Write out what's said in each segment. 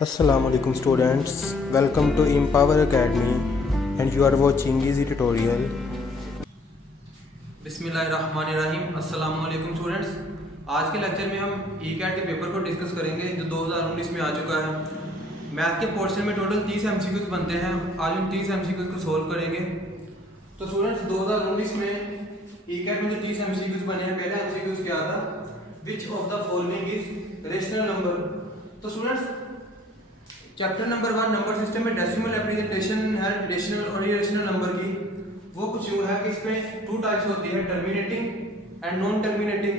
Assalamu alaikum students, welcome to Empower Academy and you are watching easy tutorial. बिस्मिल्लाहिर्रहमानिर्रहीम। अस्सलाम वालेकुम students. आज के लेक्चर में हम ई कैट के पेपर को डिस्कस करेंगे जो 2019 में आ चुका है। मैथ के पोर्शन में टोटल 30 एमसीक्यूज बनते हैं। आज हम 30 एमसीक्यूज को सोल्व करेंगे। तो स्टूडेंट्स 2019 में ई कैट में जो 30 एमसीक्यूज बने हैं, पहला एमसीक्यूज क्या था, which of the following is rational number. तो students chapter number 1 number system में डेसिमल रिप्रेजेंटेशन है रेशनल और इरेशनल नंबर की। वो कुछ यूँ है कि इसमें 2 टाइप्स होती है, टर्मिनेटिंग एंड नॉन टर्मिनेटिंग।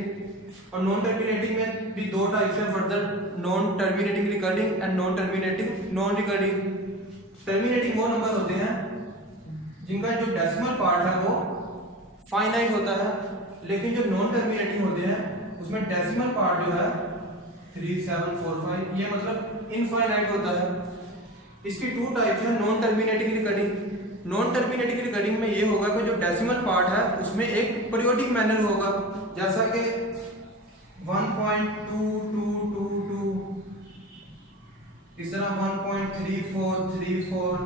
और नॉन टर्मिनेटिंग में भी 2 टाइप्स हैं, further non terminating recording and non terminating non recording. Terminating वो नंबर होते हैं जिनका जो डेसिमल पार्ट है वो फाइनाइट होता है, लेकिन जो नॉन टर्मिनेटिंग होते हैं उसमें डेसिमल पार्ट जो है 3745 ये मतलब इनफाइनाइट होता है। इसकी 2 टाइप्स हैं, non terminating recording. Non terminating recording में ये होगा कि जो डेसिमल पार्ट है उसमें एक पीरियोडिक मैनर होगा, जैसा कि 1.2222 इस तरह 1.3434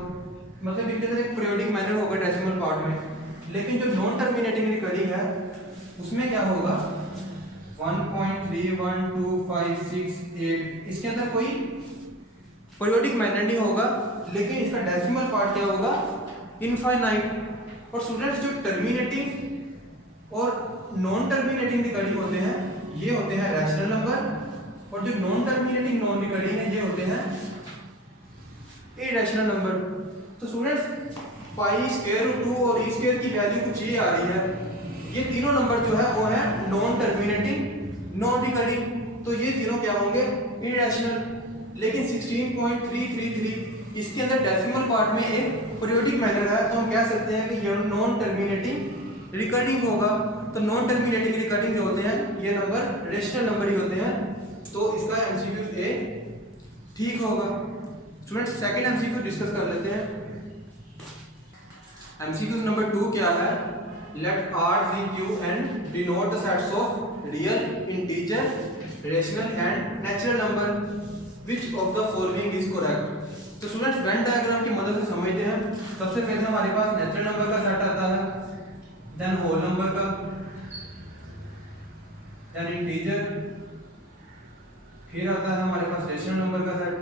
मतलब इनके अंदर एक पीरियोडिक मैनर होगा डेसिमल पार्ट में। लेकिन जो नॉन टर्मिनेटिंग रिकर्डिंग है उसमें क्या होगा 1.312568 इसके अंदर कोई पीरियोडिक मैनर नहीं होगा, लेकिन इसका डेसिमल पार्ट क्या होगा इनफाइनाइट। और स्टूडेंट्स जो टर्मिनेटिंग और नॉन टर्मिनेटिंग रिकर्डिंग होते हैं ये होते हैं रैशनल नंबर, और जो नॉन टर्मिनेटिंग नॉन रिकर्डिंग है ये होते हैं इरेशनल नंबर। तो स्टूडेंट्स π√2 और e² की वैल्यू कुछ ये आ रही है। ये तीनों नंबर जो है वो है नॉन टर्मिनेटिंग नॉन रिकरिंग, तो ये तीनों क्या होंगे इरेशनल। लेकिन 16.333 इसके अंदर डेसिमल पार्ट में एक पीरियोडिक मैनर है, तो हम कह सकते हैं कि ये नॉन टर्मिनेटिंग रिकरिंग होगा। तो नॉन टर्मिनेटिंग रिकरिंग जो होते हैं ये नंबर रेशनल नंबर ही होते हैं, तो इसका एमसीक्यू ए ठीक होगा। स्टूडेंट्स सेकंड एमसीक्यू डिस्कस कर लेते हैं। एमसीक्यू नंबर 2 क्या है, let R, C, Q and denote the sets of real, integer, rational and natural number. Which of the following is correct? तो स्टूडेंट्स वेन डायग्राम की मदद से समझते हैं। सबसे पहले हमारे पास नेचुरल नंबर का सेट आता है, देन होल नंबर का, देन इंटीजर, फिर आता है हमारे पास रेशनल नंबर का सेट,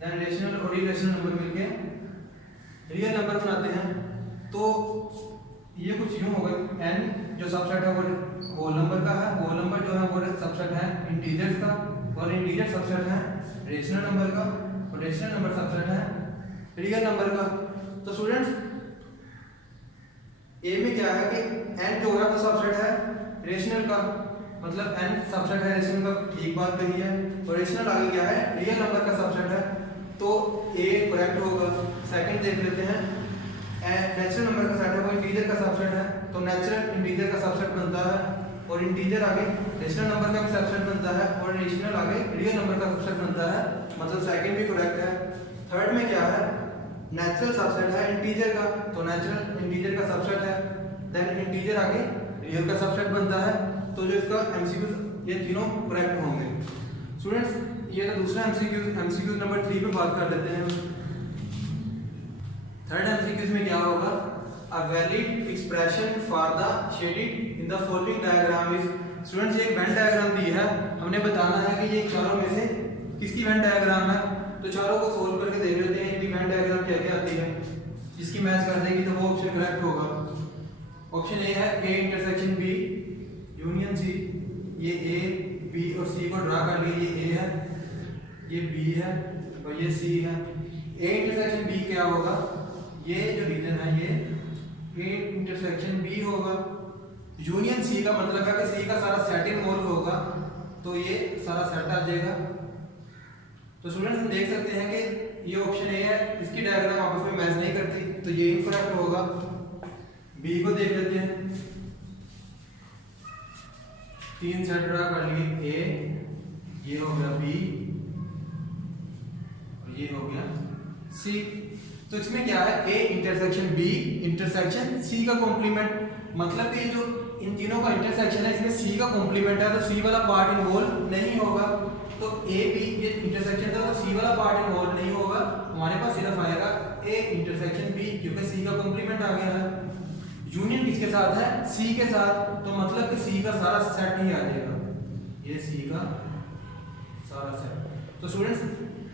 देन रेशनल और इरेशनल नंबर मिलके रियल नंबर बनाते हैं। तो ये कुछ यूं होगा, n जो सबसेट है वो होल नंबर का है, होल नंबर जो है वो सबसेट है इंटीजर्स का, और इंटीजर सबसेट है रेशनल नंबर का, और रेशनल नंबर सबसेट है रियल नंबर का। तो स्टूडेंट्स ए में क्या है कि n जो है वो सबसेट है रेशनल का, मतलब n सबसेट है रेशनल का, ठीक बात कही है। और रेशनल आगे क्या है रियल नंबर का सबसेट है, तो ए करेक्ट होगा। सेकंड देख लेते हैं, नेचुरल नंबर का सेट है वो इंटीजर का सबसेट है, तो नेचुरल इंटीजर का सबसेट बनता है, और इंटीजर आगे रेशनल नंबर का भी सबसेट बनता है, और रेशनल आगे रियल नंबर का सबसेट बनता है, मतलब सेकंड भी करेक्ट है। थर्ड में क्या है, नेचुरल सबसेट है इंटीजर का, तो नेचुरल इंटीजर का सबसेट है, देन इंटीजर आगे रियल का सबसेट बनता है। तो जो इसका एमसीक्यू ये तीनों करेक्ट होंगे। स्टूडेंट्स ये तो दूसरा एमसीक्यू नंबर 3 पे बात कर लेते हैं। थर्ड एमसीक्यूज में क्या होगा, a valid expression for the shaded in the following diagram is. Students एक वेन डायग्राम दी है, हमने बताना है कि ये चारों में से किसकी वेन डायग्राम है। तो चारों को सोल्व करके देख लेते हैं इनकी वेन डायग्राम क्या क्या आती है। जिसकी मैच कर देंगे तो वो ऑप्शन करेक्ट होगा। ऑप्शन ए है A intersection B union C. ये ए बी और सी को ड्रा कर लिए, ये ए है, ये बी है और ये सी है। ए इंटरसेक्शन बी क्या होगा, ये जो रीजन है ये ए इंटरसेक्शन बी होगा। यूनियन सी का मतलब है कि सी का सारा सेट इन्वॉल्व होगा, तो ये सारा सेट आ जाएगा। तो स्टूडेंट्स हम देख सकते हैं कि ये ऑप्शन ए है, इसकी डायग्राम आपस में मैच नहीं करती, तो ये इनकरेक्ट होगा। बी को देख लेते हैं, 3 सेट ड्रा कर लिए, ए, ये हो गया बी और ये हो गया सी। तो इसमें क्या है, A intersection B intersection C का कॉम्प्लीमेंट, मतलब कि जो इन तीनों का इंटरसेक्शन है इसमें सी का कॉम्प्लीमेंट है, तो सी वाला पार्ट इन्वॉल्व नहीं होगा। तो ए बी ये इंटरसेक्शन था, तो सी वाला पार्ट इन्वॉल्व नहीं होगा, हमारे पास सिर्फ आएगा ए इंटरसेक्शन बी, क्योंकि सी का कॉम्प्लीमेंट आ गया है। यूनियन किसके साथ है? सी के साथ, तो मतलब कि सी का सारा सेट ही आ जाएगा, ये सी का सारा सेट। तो स्टूडेंट्स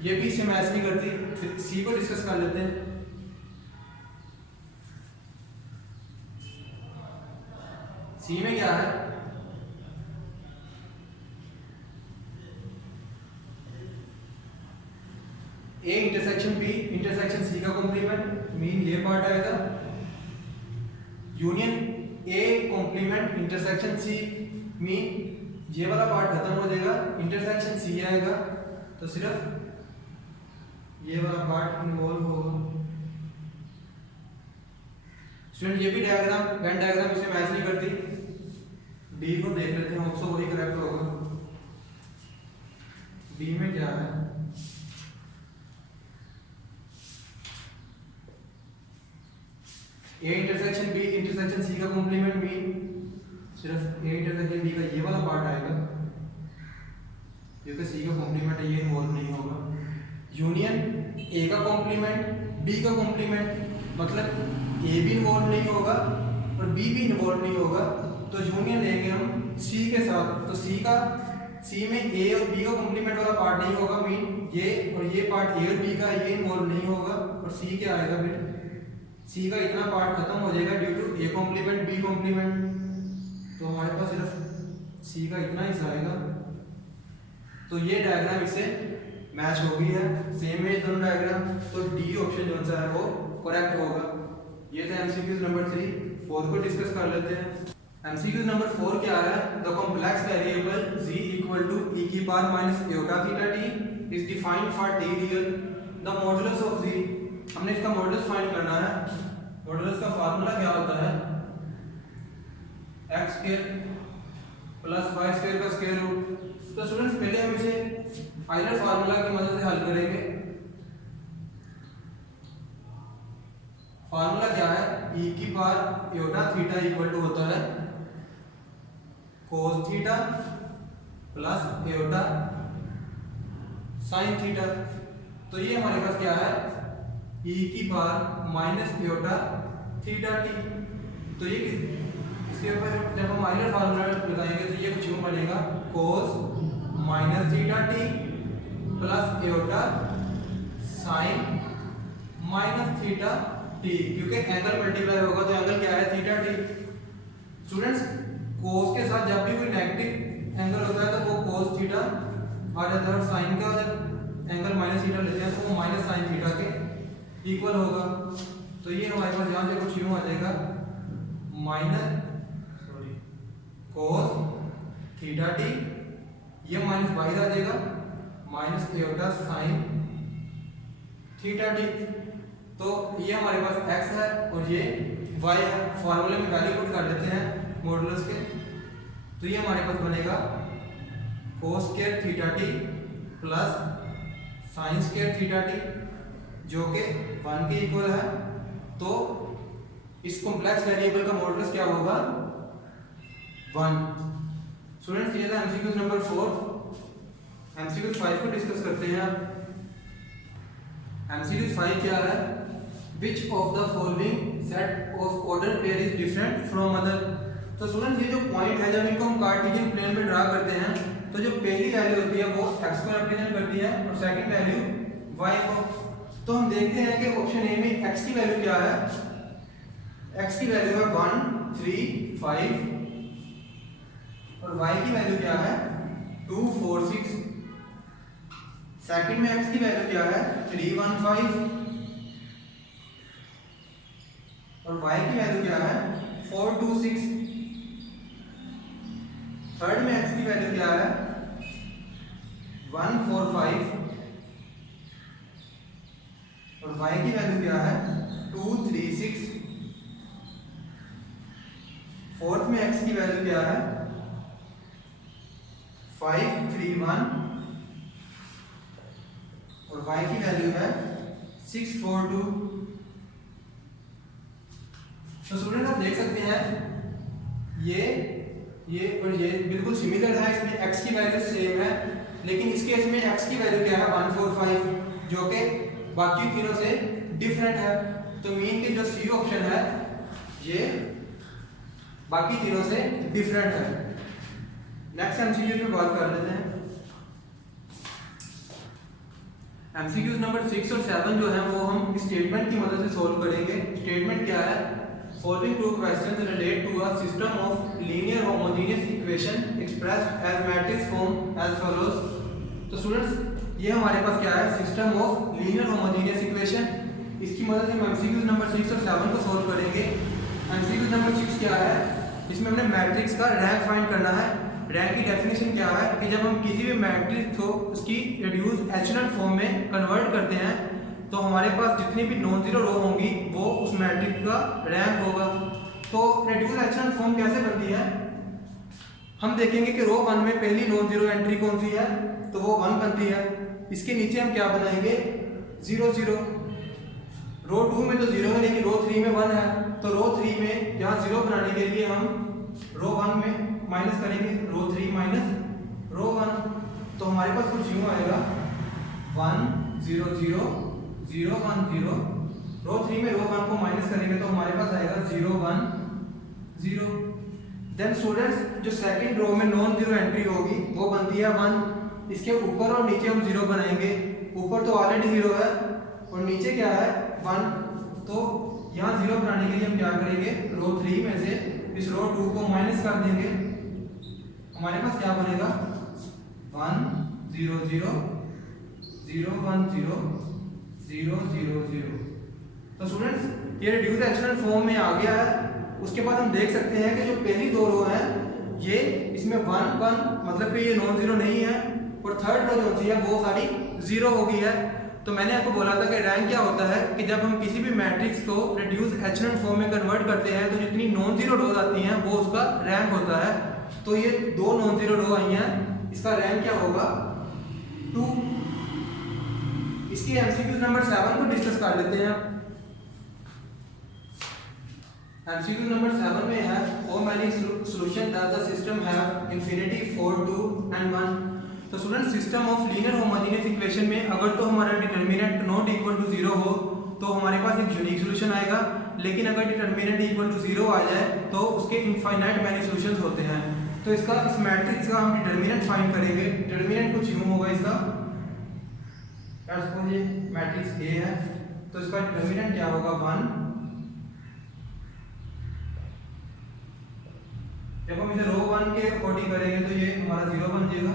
ये भी इससे मैच नहीं करती, फिर सी को डिस्कस कर लेते हैं। सी में क्या है? A intersection B intersection C का कॉम्प्लीमेंट, मीन ये पार्ट आएगा। Union A complement intersection C, mean ये वाला पार्ट खत्म हो जाएगा, इंटरसेक्शन सी आएगा, तो सिर्फ ये वाला पार्ट इन्वॉल्व होगा। स्टूडेंट ये भी डायग्राम वेन डायग्राम इसे मैच नहीं करती, डी को देख लेते हैं, ऑप्शन वही करेक्ट होगा। डी में क्या है? A intersection B intersection C का कॉम्प्लीमेंट, मीन सिर्फ ए इंटरसेक्शन बी का ये वाला पार्ट आएगा, क्योंकि सी का कॉम्प्लीमेंट है, ये इन्वॉल्व नहीं होगा। यूनियन ए का कॉम्प्लीमेंट बी का कॉम्प्लीमेंट, मतलब ए भी इन्वॉल्व नहीं होगा और बी भी इन्वॉल्व नहीं होगा, तो यूनियन लेंगे हम सी के साथ, तो सी में ए और बी का कॉम्प्लीमेंट वाला पार्ट नहीं होगा, मीन ये और ये पार्ट ए और बी का ये इन्वॉल्व नहीं होगा, और सी क्या आएगा? फिर सी का इतना पार्ट खत्म हो जाएगा due to A complement B complement, तो हमारे पास सिर्फ सी का इतना हिस्सा आएगा। तो ये डायग्राम इससे मैच हो गई है, सेम है दोनों डायग्राम, तो डी ऑप्शन जो सा है वो करेक्ट होगा। ये था एमसीक्यूज नंबर 3। 4 को डिस्कस कर लेते हैं। एमसीक्यूज नंबर 4 क्या है? The complex variable g equal to e की power minus eta theta t is defined for t real, the modulus of g। हमने इसका मॉडुलस फाइंड करना है। मॉडुलस का फार्मूला क्या होता है? x square plus y square का स्क्वायर रूट। तो स्टूडेंट्स पहले हम इसे आइलर फार्मूला की मदद से हल करेंगे। फार्मूला क्या है? e की power Etah theta equal to होता है cos theta plus iota sin theta. तो ये हमारे पास क्या है? e की power minus eta theta t। तो ये इसके ऊपर जब हम आइलर फार्मूला लगाएंगे तो ये कुछ यूं बनेगा cos minus theta t plus iota sin minus theta t, क्योंकि एंगल मल्टीप्लाई होगा तो एंगल क्या है? Theta t। स्टूडेंट्स cos के साथ जब भी कोई नेगेटिव एंगल होता है तो वो cos थीटा आ जाता है, और sin का जब एंगल माइनस थीटा लेते हैं तो वो माइनस sin थीटा के इक्वल होगा। तो ये हमारे पास यहाँ से कुछ यूं आ जाएगा cos थीटा t, ये माइनस बाहर आ जाएगा माइनस एटा sin थीटा t। तो ये हमारे पास x है और ये y है। फॉर्मूले में वैल्यू पुट कर देते हैं मॉडुलस के, तो ये हमारे पास बनेगा cos square theta t plus sin square theta t, जो कि 1 के इक्वल है। तो इस कॉम्प्लेक्स वेरिएबल का मॉडुलस क्या होगा? 1। स्टूडेंट्स ये था एमसीक्यू नंबर 4। एमसीक्यू 5 को डिस्कस करते हैं। एमसीक्यू 5 क्या है? Which of the following set of ordered pair is different from other? तो स्टूडेंट ये जो पॉइंट है, जब इनको हम कार्टेशियन प्लेन में ड्रा करते हैं तो जो पहली वैल्यू होती है वो x को रिप्रेजेंट करती है और सेकंड वैल्यू y को। तो हम देखते हैं कि ऑप्शन ए में x की वैल्यू क्या है? x की वैल्यू है 1 3 5 और y की वैल्यू क्या है? 2 4 6। सेकंड में x की वैल्यू क्या है? 3 1 5 और y की वैल्यू क्या है? 4 2 6। थर्ड में x की वैल्यू क्या है? 1 4 5 और y की वैल्यू क्या है? 2 3 6। फोर्थ में x की वैल्यू क्या है? 5 3 1 और y की वैल्यू है 6 4 2। तो स्टूडेंट आप देख सकते हैं ये और ये बिल्कुल सिमिलर है, इसमें x की वैल्यू सेम है लेकिन इस केस में x की वैल्यू क्या है 145, जो कि बाकी तीनों से डिफरेंट है। तो मीन के जो सी ऑप्शन है ये बाकी तीनों से डिफरेंट है। नेक्स्ट एमसीक्यू पे बात कर लेते हैं। एमसीक्यूज नंबर 6 और 7 जो है वो हम स्टेटमेंट की मदद से सोल्व करेंगे। स्टेटमेंट क्या है? Following two questions relate to a system of linear homogeneous equation expressed as matrix form as follows। तो स्टूडेंट्स ये हमारे पास क्या है? System of linear homogeneous equation. इसकी मदद से हम एमसीक्यूज नंबर 6 और 7 को सोल्व करेंगे। एमसीक्यूज नंबर 6 क्या है? इसमें हमने मैट्रिक्स का रैंक फाइंड करना है। रैंक की डेफिनेशन क्या है कि जब हम किसी भी मैट्रिक्स को उसकी रिड्यूस एचेलॉन फॉर्म में कन्वर्ट करते हैं तो हमारे पास जितनी भी नॉन जीरो रो होंगी वो उस मैट्रिक्स का रैंक होगा। तो रिड्यूस एचेलॉन फॉर्म कैसे बनती है? हम देखेंगे कि रो 1 में पहली नॉन जीरो एंट्री कौन सी है, तो वो 1 बनती है। इसके नीचे हम क्या बनाएंगे? 0 0। रो 2 में तो 0 है लेकिन रो 3 में 1 है, तो रो 3 में यहाँ 0 बनाने के लिए हम रो 1 में माइनस करेंगे, रो 3 माइनस रो 1। तो हमारे पास कुछ यूँ आएगा 1 0 0 0 1 0। रो 3 में रो 1 को माइनस करेंगे तो हमारे पास आएगा 0 1 0। देन स्टूडेंट्स जो सेकंड रो में नॉन जीरो एंट्री होगी वो बनती है 1। इसके ऊपर और नीचे हम 0 बनाएंगे। ऊपर तो ऑलरेडी 0 है और नीचे क्या है 1। तो यहाँ 0 बनाने के लिए हम क्या करेंगे? रो 3 में से इस रो 2 को माइनस कर देंगे। हमारे पास क्या बनेगा? 1 0 0 0 1 0 0 0 0। तो स्टूडेंट्स ये रिड्यूस एचेलॉन फॉर्म में आ गया है। उसके बाद हम देख सकते हैं कि जो पहली दो रो है ये इसमें 1 1 मतलब कि ये नॉन जीरो नहीं है, और थर्ड रो जो होती है वो सारी 0 हो गई है। तो मैंने आपको बोला था कि रैंक क्या होता है कि जब हम किसी भी मैट्रिक्स को रिड्यूस एचेलॉन फॉर्म में कन्वर्ट करते हैं तो जितनी नॉन जीरो रोज आती हैं वो उसका रैंक होता है। तो ये दो नॉन जीरो रो आई हैं, इसका रैंक क्या होगा? 2। इसकी एमसीक्यू नंबर 7 को डिस्कस कर लेते हैं। एमसीक्यू नंबर 7 में है how many solution does the system have infinity 4 2 and 1। तो student system of linear homogeneous equation में अगर तो हमारा डिटरमिनेंट नॉट इक्वल टू 0 हो तो हमारे पास एक यूनिक सॉल्यूशन आएगा, लेकिन अगर डिटरमिनेंट इक्वल टू 0 आ जाए तो उसके इनफाइनाइट मैनी सॉल्यूशंस होते हैं। तो इसका इस मैट्रिक्स का हम डिटरमिनेंट फाइंड करेंगे। डिटरमिनेंट कुछ यूं होगा इसका, सपोज ये मैट्रिक्स A है तो इसका डिटरमिनेंट क्या होगा? 1। जब हम इसे रो 1 के अकॉर्डिंग करेंगे तो ये हमारा 0 बन जाएगा।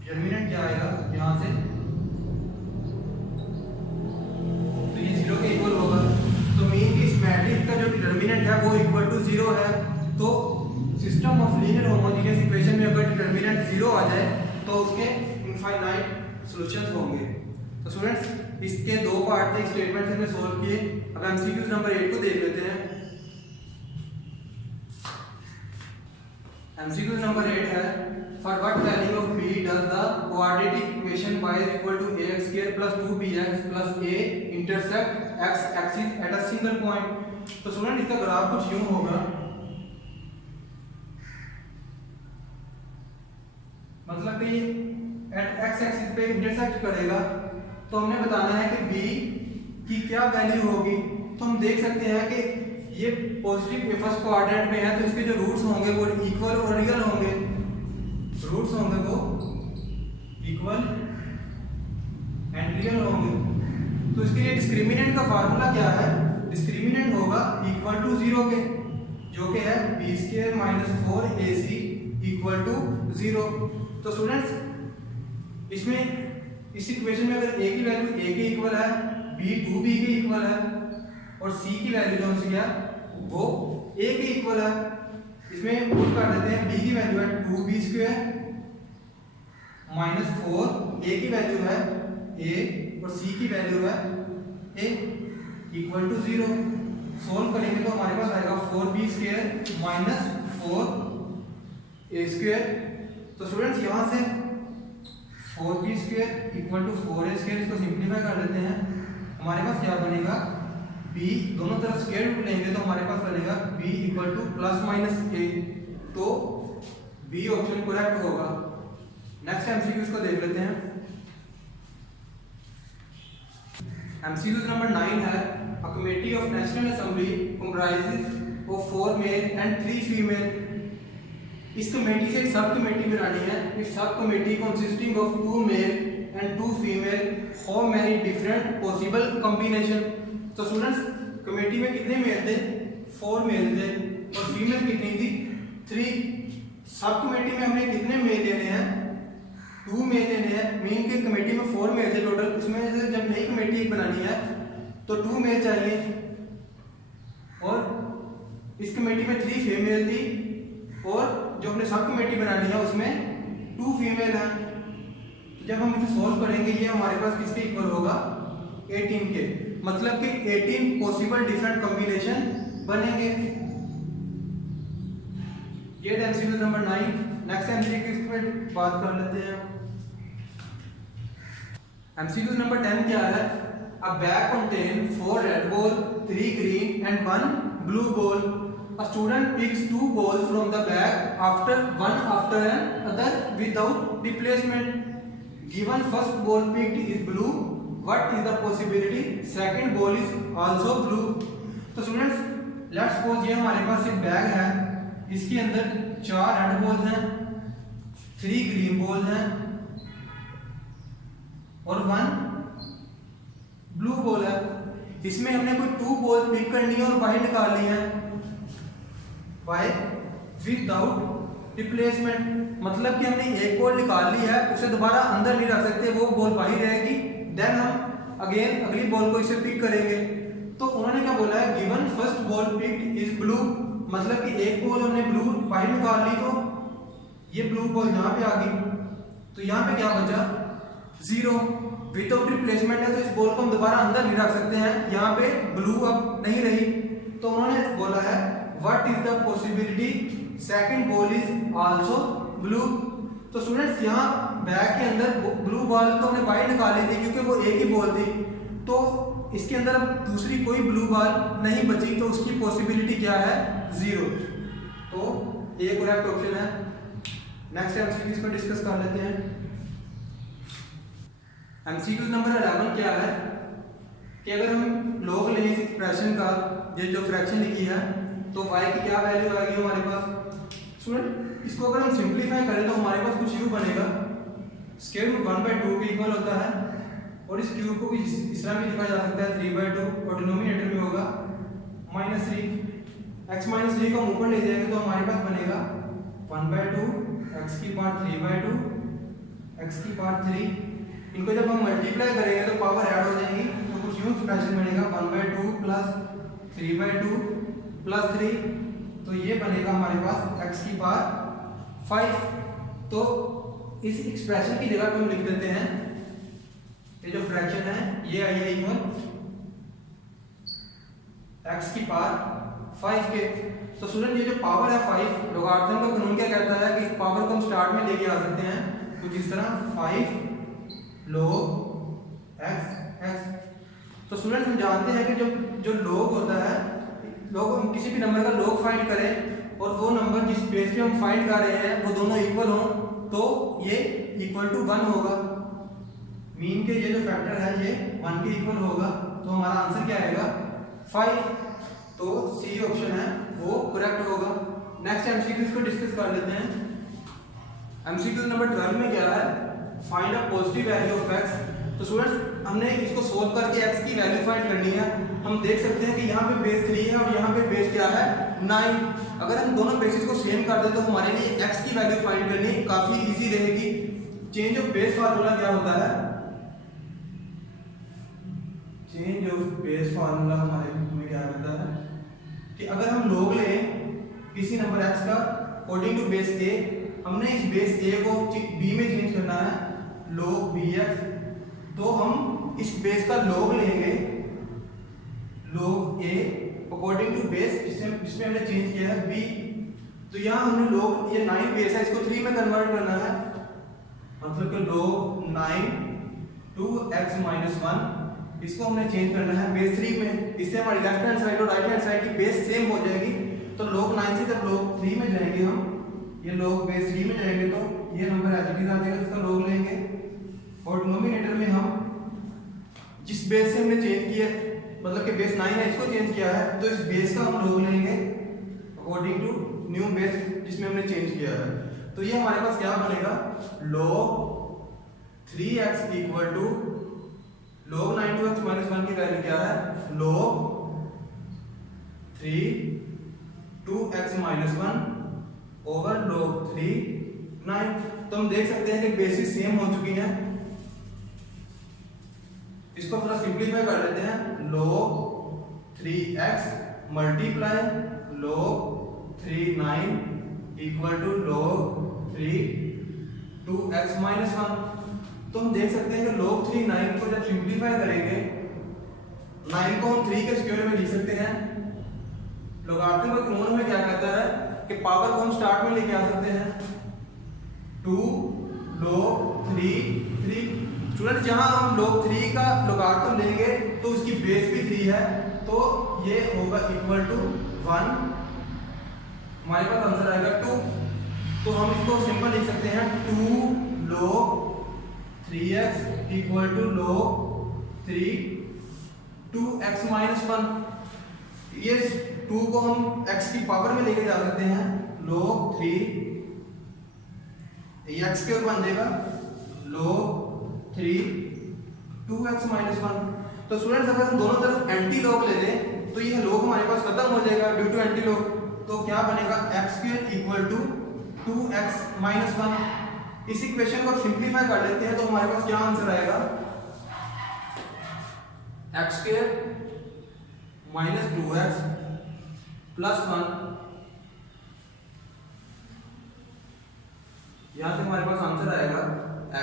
डिटरमिनेंट क्या आएगा यहाँ से? तो ये 0 के इक्वल होगा। तो मीन कि इस मैट्रिक्स का जो डिटरमिनेंट है वो इक्वल टू 0 है। तो system of linear homogeneous equation में अगर डिटरमिनेंट 0 आ जाए तो उसके इनफाइनाइट सॉल्यूशंस होंगे। तो स्टूडेंट्स इसके दो पार्ट थे, स्टेटमेंट से हमने सोल्व किए। अब एमसीक्यू नंबर 8 को देख लेते हैं। एमसीक्यू नंबर 8 है for what value of b does the quadratic equation y is equal to ax² plus 2bx plus a intersect x axis at a single point. तो स्टूडेंट इसका graph कुछ यूं होगा, मतलब कि एट x एक्सिस पे intersect करेगा। तो हमने बताना है कि b की क्या वैल्यू होगी। तो हम देख सकते हैं कि ये पॉजिटिव फर्स्ट क्वाड्रेंट में है तो इसके जो रूट्स होंगे वो इक्वल और रियल होंगे। रूट्स होंगे वो इक्वल एंड रियल होंगे। तो इसके लिए डिस्क्रिमिनेंट का फार्मूला क्या है? डिस्क्रिमिनेंट होगा इक्वल टू 0 के, जो कि है b² - 4ac इक्वल टू 0। तो स्टूडेंट्स इसमें इस इक्वेशन में अगर a की वैल्यू a के इक्वल है, b 2b के इक्वल है और c की वैल्यू जो सी है वो a के इक्वल है। इसमें पुट कर देते हैं, b की वैल्यू है 2b² - 4, a की वैल्यू है a और c की वैल्यू है a इक्वल टू 0। सोल्व करेंगे तो हमारे पास आएगा 4b² - 4a²। तो स्टूडेंट्स यहाँ से 4b² इक्वल टू 4a² इसको सिंप्लीफाई कर लेते हैं। हमारे पास क्या बनेगा? b दोनों तरफ स्क्वायर रूट लेंगे तो हमारे पास बनेगा b इक्वल टू +- a। तो बी ऑप्शन करेक्ट होगा। नेक्स्ट एमसीक्यूज को देख लेते हैं। एमसीक्यूज नंबर 9 है, a committee of national assembly comprises of 4 male and 3 female. इस कमेटी से एक सब कमेटी बनानी है। इस sub committee consisting of 2 male and 2 female, how many different possible combination. तो स्टूडेंट्स, कमेटी में कितने मेल थे? 4 मेल थे और फीमेल कितनी थी? 3। सब कमेटी में हमें कितने मेल लेने हैं? 2 मेल लेने हैं। मीन के कमेटी में 4 मेल थे टोटल, उसमें से जब नई कमेटी एक बनानी है तो 2 मेल चाहिए और इस कमेटी में 3 फीमेल थी और जो हमने सब कमेटी बनानी है उसमें 2 फीमेल हैं। जब हम इसे सॉल्व करेंगे ये हमारे पास किसके इक्वल होगा? 18 के। मतलब कि 18 पॉसिबल डिफरेंट कॉम्बिनेशन बनेंगे। ये एमसीक्यू नंबर 9। नेक्स्ट एमसीक्यू पे बात कर लेते हैं। एमसीक्यू नंबर 10 क्या है? अ bag contain 4 red ball, 3 green and 1 blue ball. A student picks 2 balls from the bag one after another without replacement. Given first ball picked is blue, what is the possibility second ball is also blue? तो students, let's suppose ये हमारे पास एक bag है, इसके अंदर 4 red balls हैं, 3 green ball हैं और 1 ब्लू बॉल है। इसमें हमने कोई 2 बॉल पिक करनी है और बाहर निकालनी है बाय विदाउट रिप्लेसमेंट। मतलब कि हमने एक बॉल निकाल ली है, उसे दोबारा अंदर नहीं रख सकते, वो बॉल बाहर रहेगी। देन हम अगेन अगली बॉल को इसे पिक करेंगे। तो उन्होंने क्या बोला है? Given first ball picked is blue. मतलब कि एक बॉल हमने ब्लू बाहर निकाल ली तो ये ब्लू बॉल यहाँ पे आ गई, तो यहाँ पे क्या बचा? 0। विदाउट रिप्लेसमेंट है तो इस बॉल को हम दोबारा अंदर नहीं रख सकते हैं, यहाँ पे ब्लू अब नहीं रही। तो उन्होंने बोला है what is the possibility second ball is also blue. तो स्टूडेंट्स, यहाँ बैग के अंदर ब्लू बॉल तो हमने बाहर निकाली थी क्योंकि वो एक ही बॉल थी, तो इसके अंदर अब दूसरी कोई ब्लू बॉल नहीं बची, तो उसकी पॉसिबिलिटी क्या है? 0। तो ये करेक्ट ऑप्शन है। नेक्स्ट एमसीक्यूज को डिस्कस कर लेते हैं। एमसीक्यूज नंबर 11 क्या है कि अगर हम लॉग लें इस एक्सप्रेशन का, ये जो फ्रैक्शन लिखी है, तो y की क्या वैल्यू आएगी हमारे पास? स्टूडेंट, इसको अगर हम सिंप्लीफाई करें तो हमारे पास कुछ यूँ बनेगा, स्क्वायर रूट 1/2 के इक्वल होता है और इस क्यूब को भी इस तरह भी लिखा जा सकता है 3/2 और डिनोमिनेटर में होगा -3। x - 3 को हम ऊपर ले जाएंगे तो हमारे पास बनेगा 1/2 x की पावर 3/2 x की पावर 3। इनको जब हम मल्टीप्लाई करेंगे तो पावर ऐड हो जाएंगी, तो कुछ यूँ एक्सप्रेशन बनेगा 1/2 प्लस 3/2 प्लस 3, तो ये बनेगा हमारे पास x की पावर 5। तो इस एक्सप्रेशन की जगह पे हम लिख देते हैं ये जो फ्रैक्शन है ये आई है इक्वल x की पावर 5 के। तो स्टूडेंट, ये जो पावर है 5, लोगारिथम का कानून क्या कहता है कि इस पावर को हम स्टार्ट में लेके आ सकते हैं कुछ इस तरह 5 log x। तो स्टूडेंट, हम जानते हैं कि जो log होता है, log हम किसी भी नंबर का log फाइंड करें और वो नंबर जिस बेस पे हम फाइंड कर रहे हैं वो दोनों इक्वल हो तो ये इक्वल टू 1 होगा। मीन के ये जो फैक्टर है ये 1 के इक्वल होगा, तो हमारा आंसर क्या आएगा? 5। तो सी ऑप्शन है वो करेक्ट होगा। नेक्स्ट एमसीक्यूज को डिस्कस कर लेते हैं। एमसीक्यू नंबर 12 में क्या है? Find a positive value of x। तो स्टूडेंट्स, हमने इसको सोल्व करके x की वैल्यू फाइंड करनी है। हम देख सकते हैं कि यहाँ पे बेस 3 है और यहाँ पे बेस क्या है? 9। अगर हम दोनों बेसिस को सेम कर दें तो हमारे लिए x की वैल्यू फाइंड करनी काफी इजी रहेगी। चेंज ऑफ बेस फार्मूला क्या होता है? चेंज ऑफ बेस फार्मूला हमारे में क्या कहता है कि अगर हम log लें किसी नंबर x का अकॉर्डिंग टू बेस a, हमने इस बेस a को b में चेंज करना है log bx, तो हम इस बेस का log लेंगे log a according to base जिसमें हमने चेंज किया है b। तो यहाँ हमने log, ये 9 बेस है, इसको 3 में कन्वर्ट करना है, मतलब कि log 9 2x - 1 इसको हमने चेंज करना है बेस 3 में। इससे हमारी लेफ्ट हैंड साइड और राइट हैंड साइड की बेस सेम हो जाएगी। तो log 9 से जब log 3 में जाएंगे हम ये log बेस 3 में जाएंगे तो ये नंबर एच डी आ जाएगा, इसका log लेंगे और डिनोमिनेटर में हम जिस बेस से हमने चेंज किया मतलब कि बेस 9 है इसको चेंज किया है तो इस बेस का हम log लेंगे अकॉर्डिंग टू न्यू बेस जिसमें हमने चेंज किया है। तो ये हमारे पास क्या बनेगा, log 3x equal to log 9 to x minus 1 की वैल्यू क्या है, log 3 2x minus 1 over log 3 9। तो हम देख सकते हैं कि बेसिस सेम हो चुकी हैं। इसको थोड़ा सिंप्लीफाई कर लेते हैं, log 3x multiply log 3 9 equal to log 3 2x minus 1। तो हम देख सकते हैं कि log 3 9 को जब सिंप्लीफाई करेंगे 9 को हम 3 के स्क्वायर में लिख सकते हैं। लॉगरिथम कानून में क्या कहता है कि पावर को हम स्टार्ट में लेके आ सकते हैं 2 log 3 3। स्टूडेंट जहां हम log 3 का लॉगरिथम लेंगे तो उसकी बेस भी 3 है तो ये होगा इक्वल टू 1, हमारे पास आंसर आएगा 2। तो हम इसको सिंपल लिख सकते हैं 2 log 3x equal to log 3 2x minus 1। ये 2 को हम x की पावर में लेके जा सकते हैं, log 3 ये x के ऊपर बन जाएगा log 3 2x minus 1। तो स्टूडेंट्स अगर हम दोनों तरफ एंटी लॉग ले लें तो ये log हमारे पास खत्म हो जाएगा ड्यू टू एंटी लॉग। तो क्या बनेगा x square equal to 2x minus 1। इस इक्वेशन को सिंप्लीफाई कर लेते हैं तो हमारे पास क्या आंसर आएगा, x square minus 2x plus 1। यहां से हमारे पास आंसर आएगा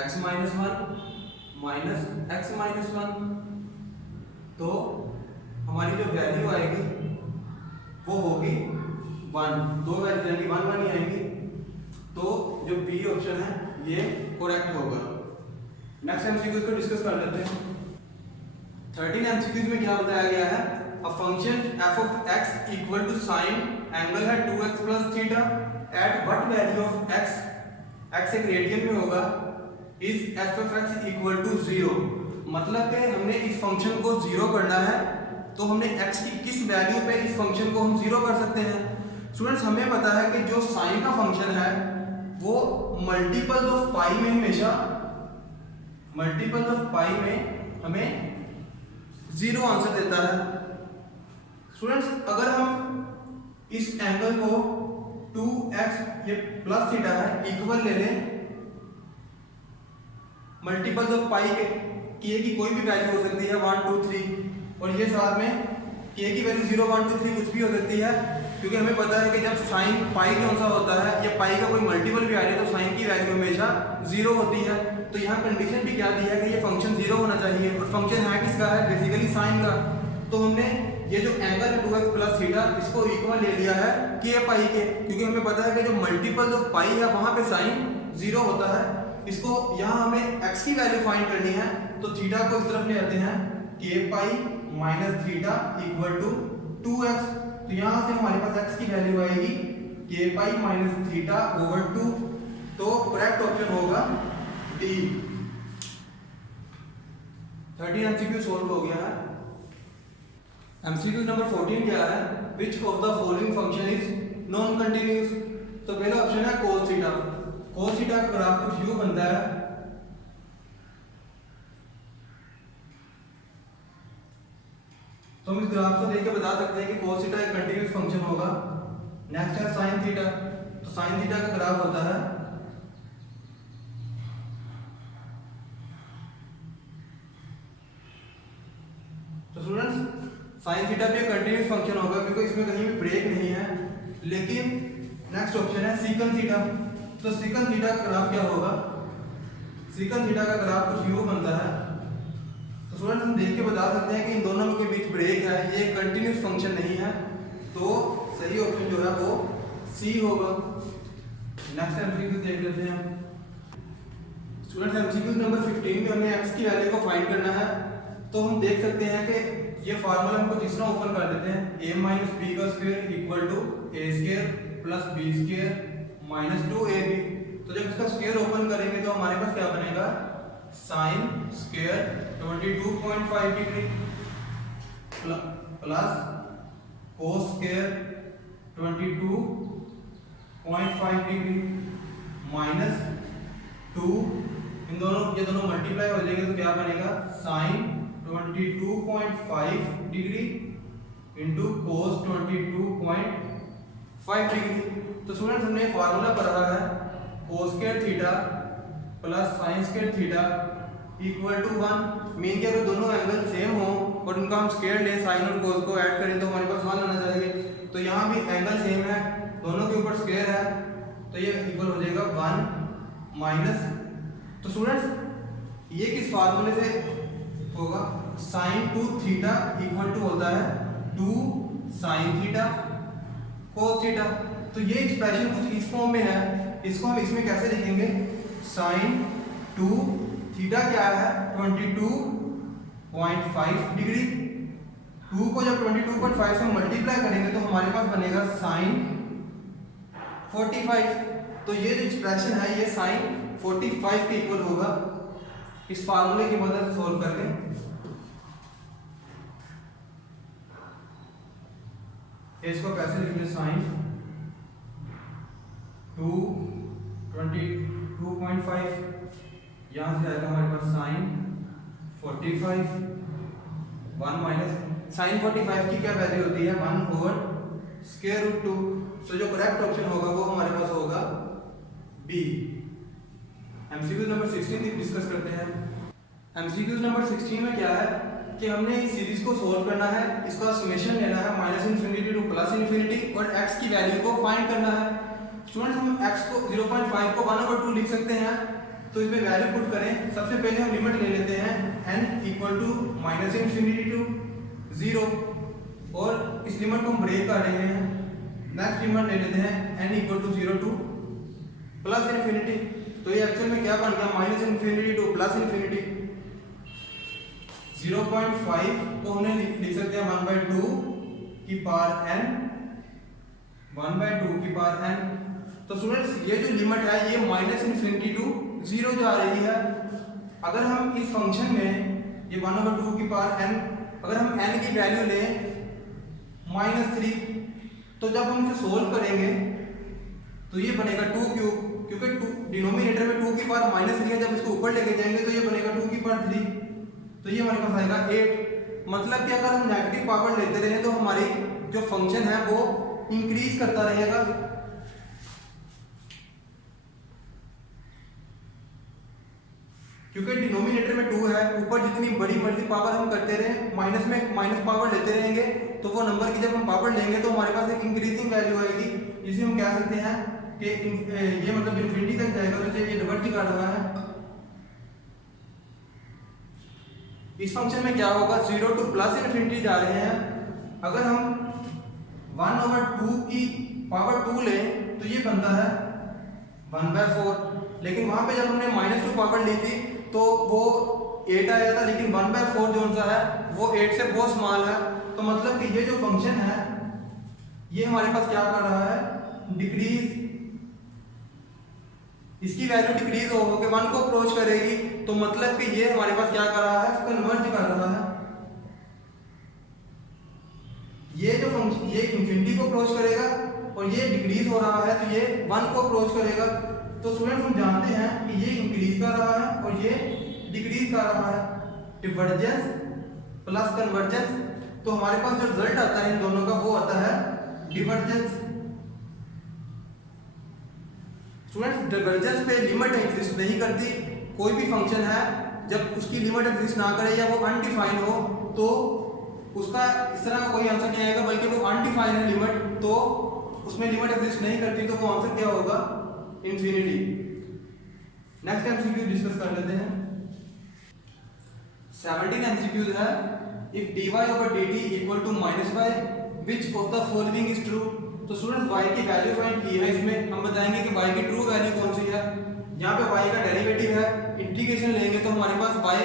x minus 1 minus x minus 1। तो हमारी जो वैल्यू आएगी वो होगी 1, दो वैल्यू यानी 1 1 ही आएंगी। तो जो बी ऑप्शन है ये करेक्ट होगा। नेक्स्ट एमसीक्यू को डिस्कस कर लेते हैं। 13 एमसीक्यू में क्या बताया गया है, a function f of x equal to sine angle है 2x plus theta at what value of x, x एक रेडियन में होगा, is f of x equal to 0। मतलब कि हमने इस फंक्शन को 0 करना है तो हमने x की किस वैल्यू पे इस फंक्शन को हम 0 कर सकते हैं। स्टूडेंट्स हमें पता है कि जो साइन का फंक्शन है वो मल्टीपल ऑफ पाई में हमेशा मल्टीपल ऑफ पाई में हमें 0 आंसर देता है। स्टूडेंट्स अगर हम इस एंगल को 2x ये प्लस थीटा है इक्वल ले लें मल्टीपल ऑफ पाई के की कोई भी वैल्यू हो सकती है 1 2 3 और ये साथ में k की वैल्यू 0 1 2 3 कुछ भी हो सकती है, क्योंकि हमें पता है कि जब साइन पाई कौन सा होता है या पाई का कोई मल्टीपल भी आ जाए तो साइन की वैल्यू हमेशा 0 होती है। तो यहाँ कंडीशन भी क्या दी है कि ये फंक्शन 0 होना चाहिए और फंक्शन है किसका है, बेसिकली साइन का। तो हमने ये जो एंगल है 2x प्लस थीटा इसको इक्वल ले लिया है k पाई के, क्योंकि हमें पता है कि जो मल्टीपल ऑफ पाई है वहां पे साइन 0 होता है। इसको यहाँ हमें x की वैल्यू फाइंड करनी है तो थीटा को इस तरफ ले आते हैं, k pi minus theta equal to 2x। तो यहाँ से हमारे पास x की वैल्यू आएगी k pi minus theta over 2। तो करेक्ट ऑप्शन होगा डी। 13 एमसीक्यू सॉल्व हो गया है। एमसीक्यू नंबर 14 क्या है, which of the following function is non continuous. तो पहला ऑप्शन है cos थीटा। cos थीटा का ग्राफ कुछ यूं बनता है, तो हम इस ग्राफ को देख के बता सकते हैं कि cos थीटा एक कंटीन्यूअस फंक्शन होगा। नेक्स्ट है sin थीटा। तो sin थीटा का ग्राफ होता है तो स्टूडेंट्स sin थीटा भी एक कंटीन्यूअस फंक्शन होगा क्योंकि इसमें कहीं भी ब्रेक नहीं है। लेकिन नेक्स्ट ऑप्शन है secant थीटा। तो secant थीटा का ग्राफ क्या होगा, secant थीटा का ग्राफ कुछ यूं बनता है। तो स्टूडेंट्स हम देख के बता सकते हैं कि इन दोनों के बीच ब्रेक है, ये कंटीन्यूअस फंक्शन नहीं है। तो सही ऑप्शन जो है वो सी होगा। नेक्स्ट एमसीक्यू देख लेते हैं। स्टूडेंट्स एमसीक्यू नंबर 15 में हमें x की वैल्यू को फाइंड करना है। तो हम देख सकते हैं कि ये फार्मूला हमको जिस तरह ओपन कर देते हैं, a माइनस बी का square equal to a square plus B square -2ab। तो जब इसका स्क्वायर ओपन करेंगे तो हमारे पास क्या बनेगा, sine square 22.5 degree plus cos square 22.5 degree minus 2, ये दोनों मल्टीप्लाई हो जाएंगे तो क्या बनेगा, sine 22.5 degree into cos 22.5 degree. तो स्टूडेंट्स हमने फार्मूला पढ़ा है cos square theta plus sine square theta equal to 1। Mean कि अगर दोनों एंगल सेम हो और उनका हम स्क्वायर लें, साइन और कोस को ऐड करें तो हमारे पास 1 आना चाहिए। तो यहाँ भी एंगल सेम है, दोनों के ऊपर स्क्वायर है, तो ये इक्वल हो जाएगा 1 माइनस। तो स्टूडेंट्स ये किस फार्मूले से होगा, साइन 2 थीटा इक्वल टू होता है 2 साइन थीटा कोस थीटा। तो ये एक्सप्रेशन कुछ इस फॉर्म में है, इसको हम इसमें कैसे लिखेंगे, साइन 2 थीटा क्या है 22.5 डिग्री, 2 को जब 22.5 से मल्टीप्लाई करेंगे तो हमारे पास बनेगा साइन 45। तो ये जो एक्सप्रेशन है ये साइन 45 के इक्वल होगा। इस फार्मूले की मदद से सोल्व कर लें। इसको कैसे लिखेंगे, साइन 22.5, यहां से आएगा हमारे पास साइन 45, 1 माइनस साइन 45 की क्या वैल्यू होती है, 1/√2। तो जो करेक्ट ऑप्शन होगा वो हमारे पास होगा बी। एमसीक्यू नंबर 16 डिस्कस करते हैं। एमसीक्यू नंबर 16 में क्या है कि हमने इस सीरीज को सोल्व करना है, इसका समेशन लेना है -∞ टू +∞ और x की वैल्यू को फाइंड करना है। स्टूडेंट्स हम x को 0.5 को 1/2 लिख सकते हैं, तो इसमें वैल्यू पुट करें। सबसे पहले हम लिमिट ले लेते हैं n इक्वल टू -∞ टू 0 और इस लिमिट को हम ब्रेक कर रहे हैं। नेक्स्ट लिमिट ले लेते हैं n इक्वल टू 0 टू +∞। तो ये एक्चुअल में क्या बन गया, -∞ टू +∞। 0.5 को हमने लिख सकते हैं 1/2 की पावर n, 1/2 की पावर n। तो स्टूडेंट्स ये जो लिमिट है ये -∞ टू 0 जा रही है। अगर हम इस फंक्शन में ये 1/2 की पावर n, अगर हम n की वैल्यू लें -3, तो जब हम इसे सोल्व करेंगे तो ये बनेगा 2 क्यूब, क्योंकि डिनोमिनेटर में 2 की पावर -3 है, जब इसको ऊपर लेके जाएंगे तो ये बनेगा 2 की पावर 3, तो ये हमारे पास आएगा 8। मतलब कि अगर हम नेगेटिव पावर लेते रहे तो हमारी जो फंक्शन है वो इंक्रीज करता रहेगा। क्योंकि डिनोमिनेटर में 2 है, ऊपर जितनी बड़ी मर्जी पावर हम करते रहे, माइनस में माइनस पावर लेते रहेंगे तो वो नंबर की जब हम पावर लेंगे तो हमारे पास एक इंक्रीजिंग वैल्यू आएगी, जिसे हम कह सकते हैं कि ये मतलब इन्फिनिटी तक जाएगा। तो ये डिवाइड कर रहा है। इस फंक्शन में क्या होगा, 0 टू +∞ जा रहे हैं। अगर हम 1/2 की पावर 2 लें तो ये बनता है 1/4, लेकिन वहां पे जब हमने -2 पावर ली थी तो वो 8 आया था, लेकिन 1/4 जो सा है वो 8 से बहुत स्मॉल है। तो मतलब कि ये जो फंक्शन है ये हमारे पास क्या कर रहा है, डिक्रीज, इसकी वैल्यू डिक्रीज होकर 1 को अप्रोच करेगी। तो मतलब कि ये हमारे पास क्या कर रहा है, कन्वर्ज कर रहा है। ये जो फंक्शन ये इन्फिनिटी को अप्रोच करेगा और ये डिक्रीज हो रहा है तो ये 1 को अप्रोच करेगा। तो स्टूडेंट्स हम जानते हैं कि ये इंक्रीज कर रहा है और ये डिक्रीज कर रहा है। डिवर्जेंस प्लस कन्वर्जेंस, तो हमारे पास जो रिजल्ट आता है इन दोनों का वो आता है डिवर्जेंस। स्टूडेंट्स डिवर्जेंस पे लिमिट एग्जिस्ट नहीं करती। कोई भी फंक्शन है जब उसकी लिमिट एग्जिस्ट ना करे या वो अनडिफाइन हो तो उसका इस तरह का कोई आंसर नहीं आएगा, बल्कि वो अनडिफाइन है लिमिट, तो उसमें लिमिट एग्जिस्ट नहीं करती, तो वो आंसर क्या होगा, इंफिनिटी। नेक्स्ट एमसीक्यू डिस्कस कर लेते हैं। 17 एमसीक्यू है, if dy/dt equal to -y which of the following is true. तो स्टूडेंट्स y की वैल्यू फाइंड की है, इसमें हम बताएंगे कि y की ट्रू वैल्यू कौन सी है। यहाँ पे y का डेरिवेटिव है, इंटीग्रेशन लेंगे तो हमारे पास y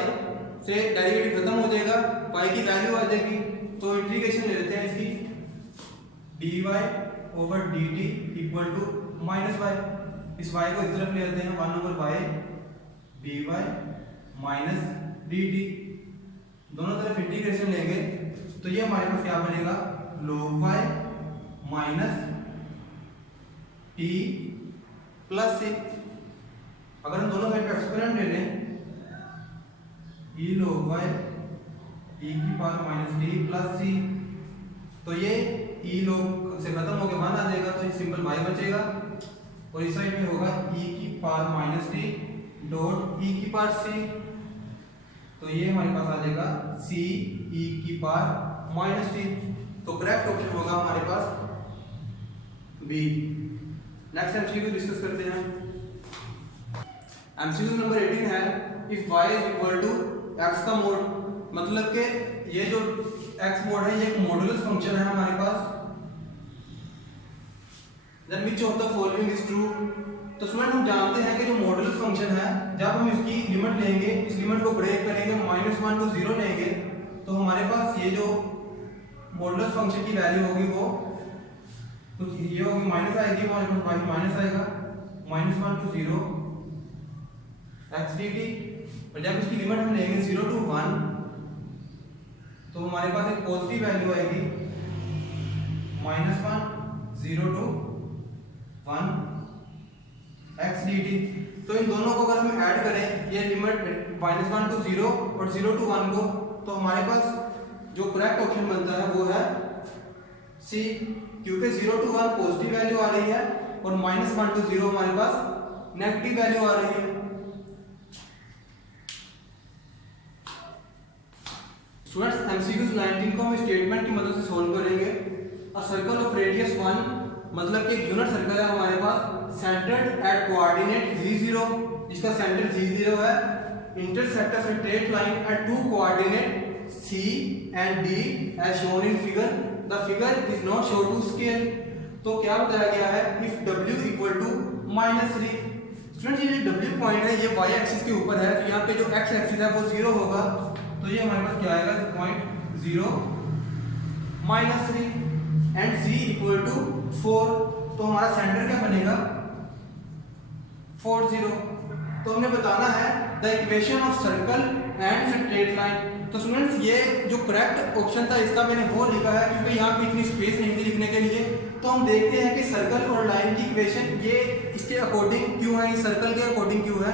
से डेरिवेटिव खत्म हो जाएगा, y की वैल्यू आ जाएगी। तो इंटीग्रेशन ले लेते हैं इसकी, dy/dt इक्वल टू -y। इस y को इस तरफ ले लेते हैं 1 over y dy minus dt, दोनों तरफ इंटीग्रेशन लेंगे तो ये हमारे पास क्या बनेगा log y minus t plus c। अगर हम दोनों साइड पे एक्सपेरिमेंट ले लें e log y e की power minus t plus c, तो ये e log से खत्म होकर 1 आ जाएगा, तो ये सिंपल y बचेगा और इस साइड में होगा e की power minus t dot e की पावर c, तो ये हमारे पास आ जाएगा c e की पावर माइनस t। तो करेक्ट ऑप्शन होगा हमारे पास बी। नेक्स्ट एमसीक्यू डिस्कस करते हैं। एमसीक्यू नंबर 18 है if y is equal to x का मोड, मतलब कि ये जो x मोड है ये एक मॉडुलस फंक्शन है हमारे पास। Then which of the following is true. तो स्टूडेंट हम जानते हैं कि जो मॉडुलस फंक्शन है जब हम इसकी लिमिट लेंगे, इस लिमिट को ब्रेक करेंगे -1 को 0 लेंगे, तो हमारे पास ये जो मॉडुलस फंक्शन की वैल्यू होगी वो तो ये होगी माइनस आएगी, हमारे पास माइनस आएगा -1 to 0 x dt, और जब इसकी लिमिट हम लेंगे 0 to 1 तो हमारे पास एक पॉजिटिव वैल्यू आएगी -1 0 to 1 x dt। तो इन दोनों को अगर हम ऐड करें ये लिमिट -1 to 0 और 0 to 1 को, तो हमारे पास जो करेक्ट ऑप्शन बनता है वो है सी, क्योंकि 0 to 1 पॉजिटिव वैल्यू आ रही है और -1 to 0 हमारे पास नेगेटिव वैल्यू आ रही है। स्टूडेंट्स एमसीक्यू 19 को हम स्टेटमेंट की मदद से सोल्व करेंगे। अ सर्कल ऑफ रेडियस 1, मतलब कि एक यूनिट सर्कल है हमारे पास सेंटर्ड एट कोऑर्डिनेट z0, जिसका सेंटर z0 है, intersect a straight line at two coordinate c and d as shown in figure, the figure is not shown to scale। तो क्या बताया गया है if w equal to -3। Student ये जो w point है ये y एक्सिस के ऊपर है, तो यहाँ पे जो x एक्सिस है वो 0 होगा, तो ये हमारे पास क्या आएगा point 0 -3 and c equal to 4, तो हमारा सेंटर क्या बनेगा 4 0। तो हमने बताना है the equation of circle and straight line. तो स्टूडेंट्स ये जो करेक्ट ऑप्शन था इसका मैंने वो लिखा है क्योंकि यहाँ पे इतनी स्पेस नहीं थी लिखने के लिए। तो हम देखते हैं कि सर्कल और लाइन की इक्वेशन ये इसके अकॉर्डिंग क्यों है, इस सर्कल के अकॉर्डिंग क्यों है,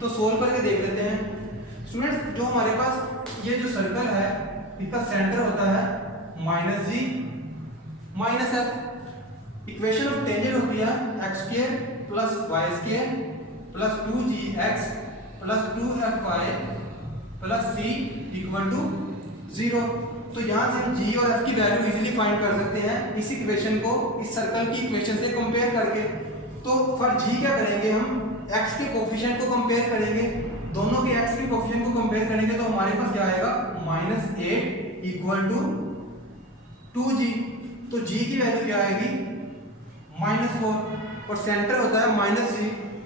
तो सोल्व करके देख लेते हैं। स्टूडेंट्स जो हमारे पास ये जो सर्कल है इसका सेंटर होता है -g -f। Equation of tangent होती है x² + y² + 2gx + 2fy + c = 0। तो यहाँ से हम g और f की वैल्यू इजीली फाइंड कर सकते हैं इस इक्वेशन को इस सर्कल की इक्वेशन से कंपेयर करके। तो फॉर g क्या करेंगे, हम x के कोफिशिएंट को कंपेयर करेंगे, दोनों के x के कोफिशिएंट को कंपेयर करेंगे, तो हमारे पास क्या आएगा -8 = 2g। तो g की वैल्यू क्या आएगी -4 और सेंटर होता है -g,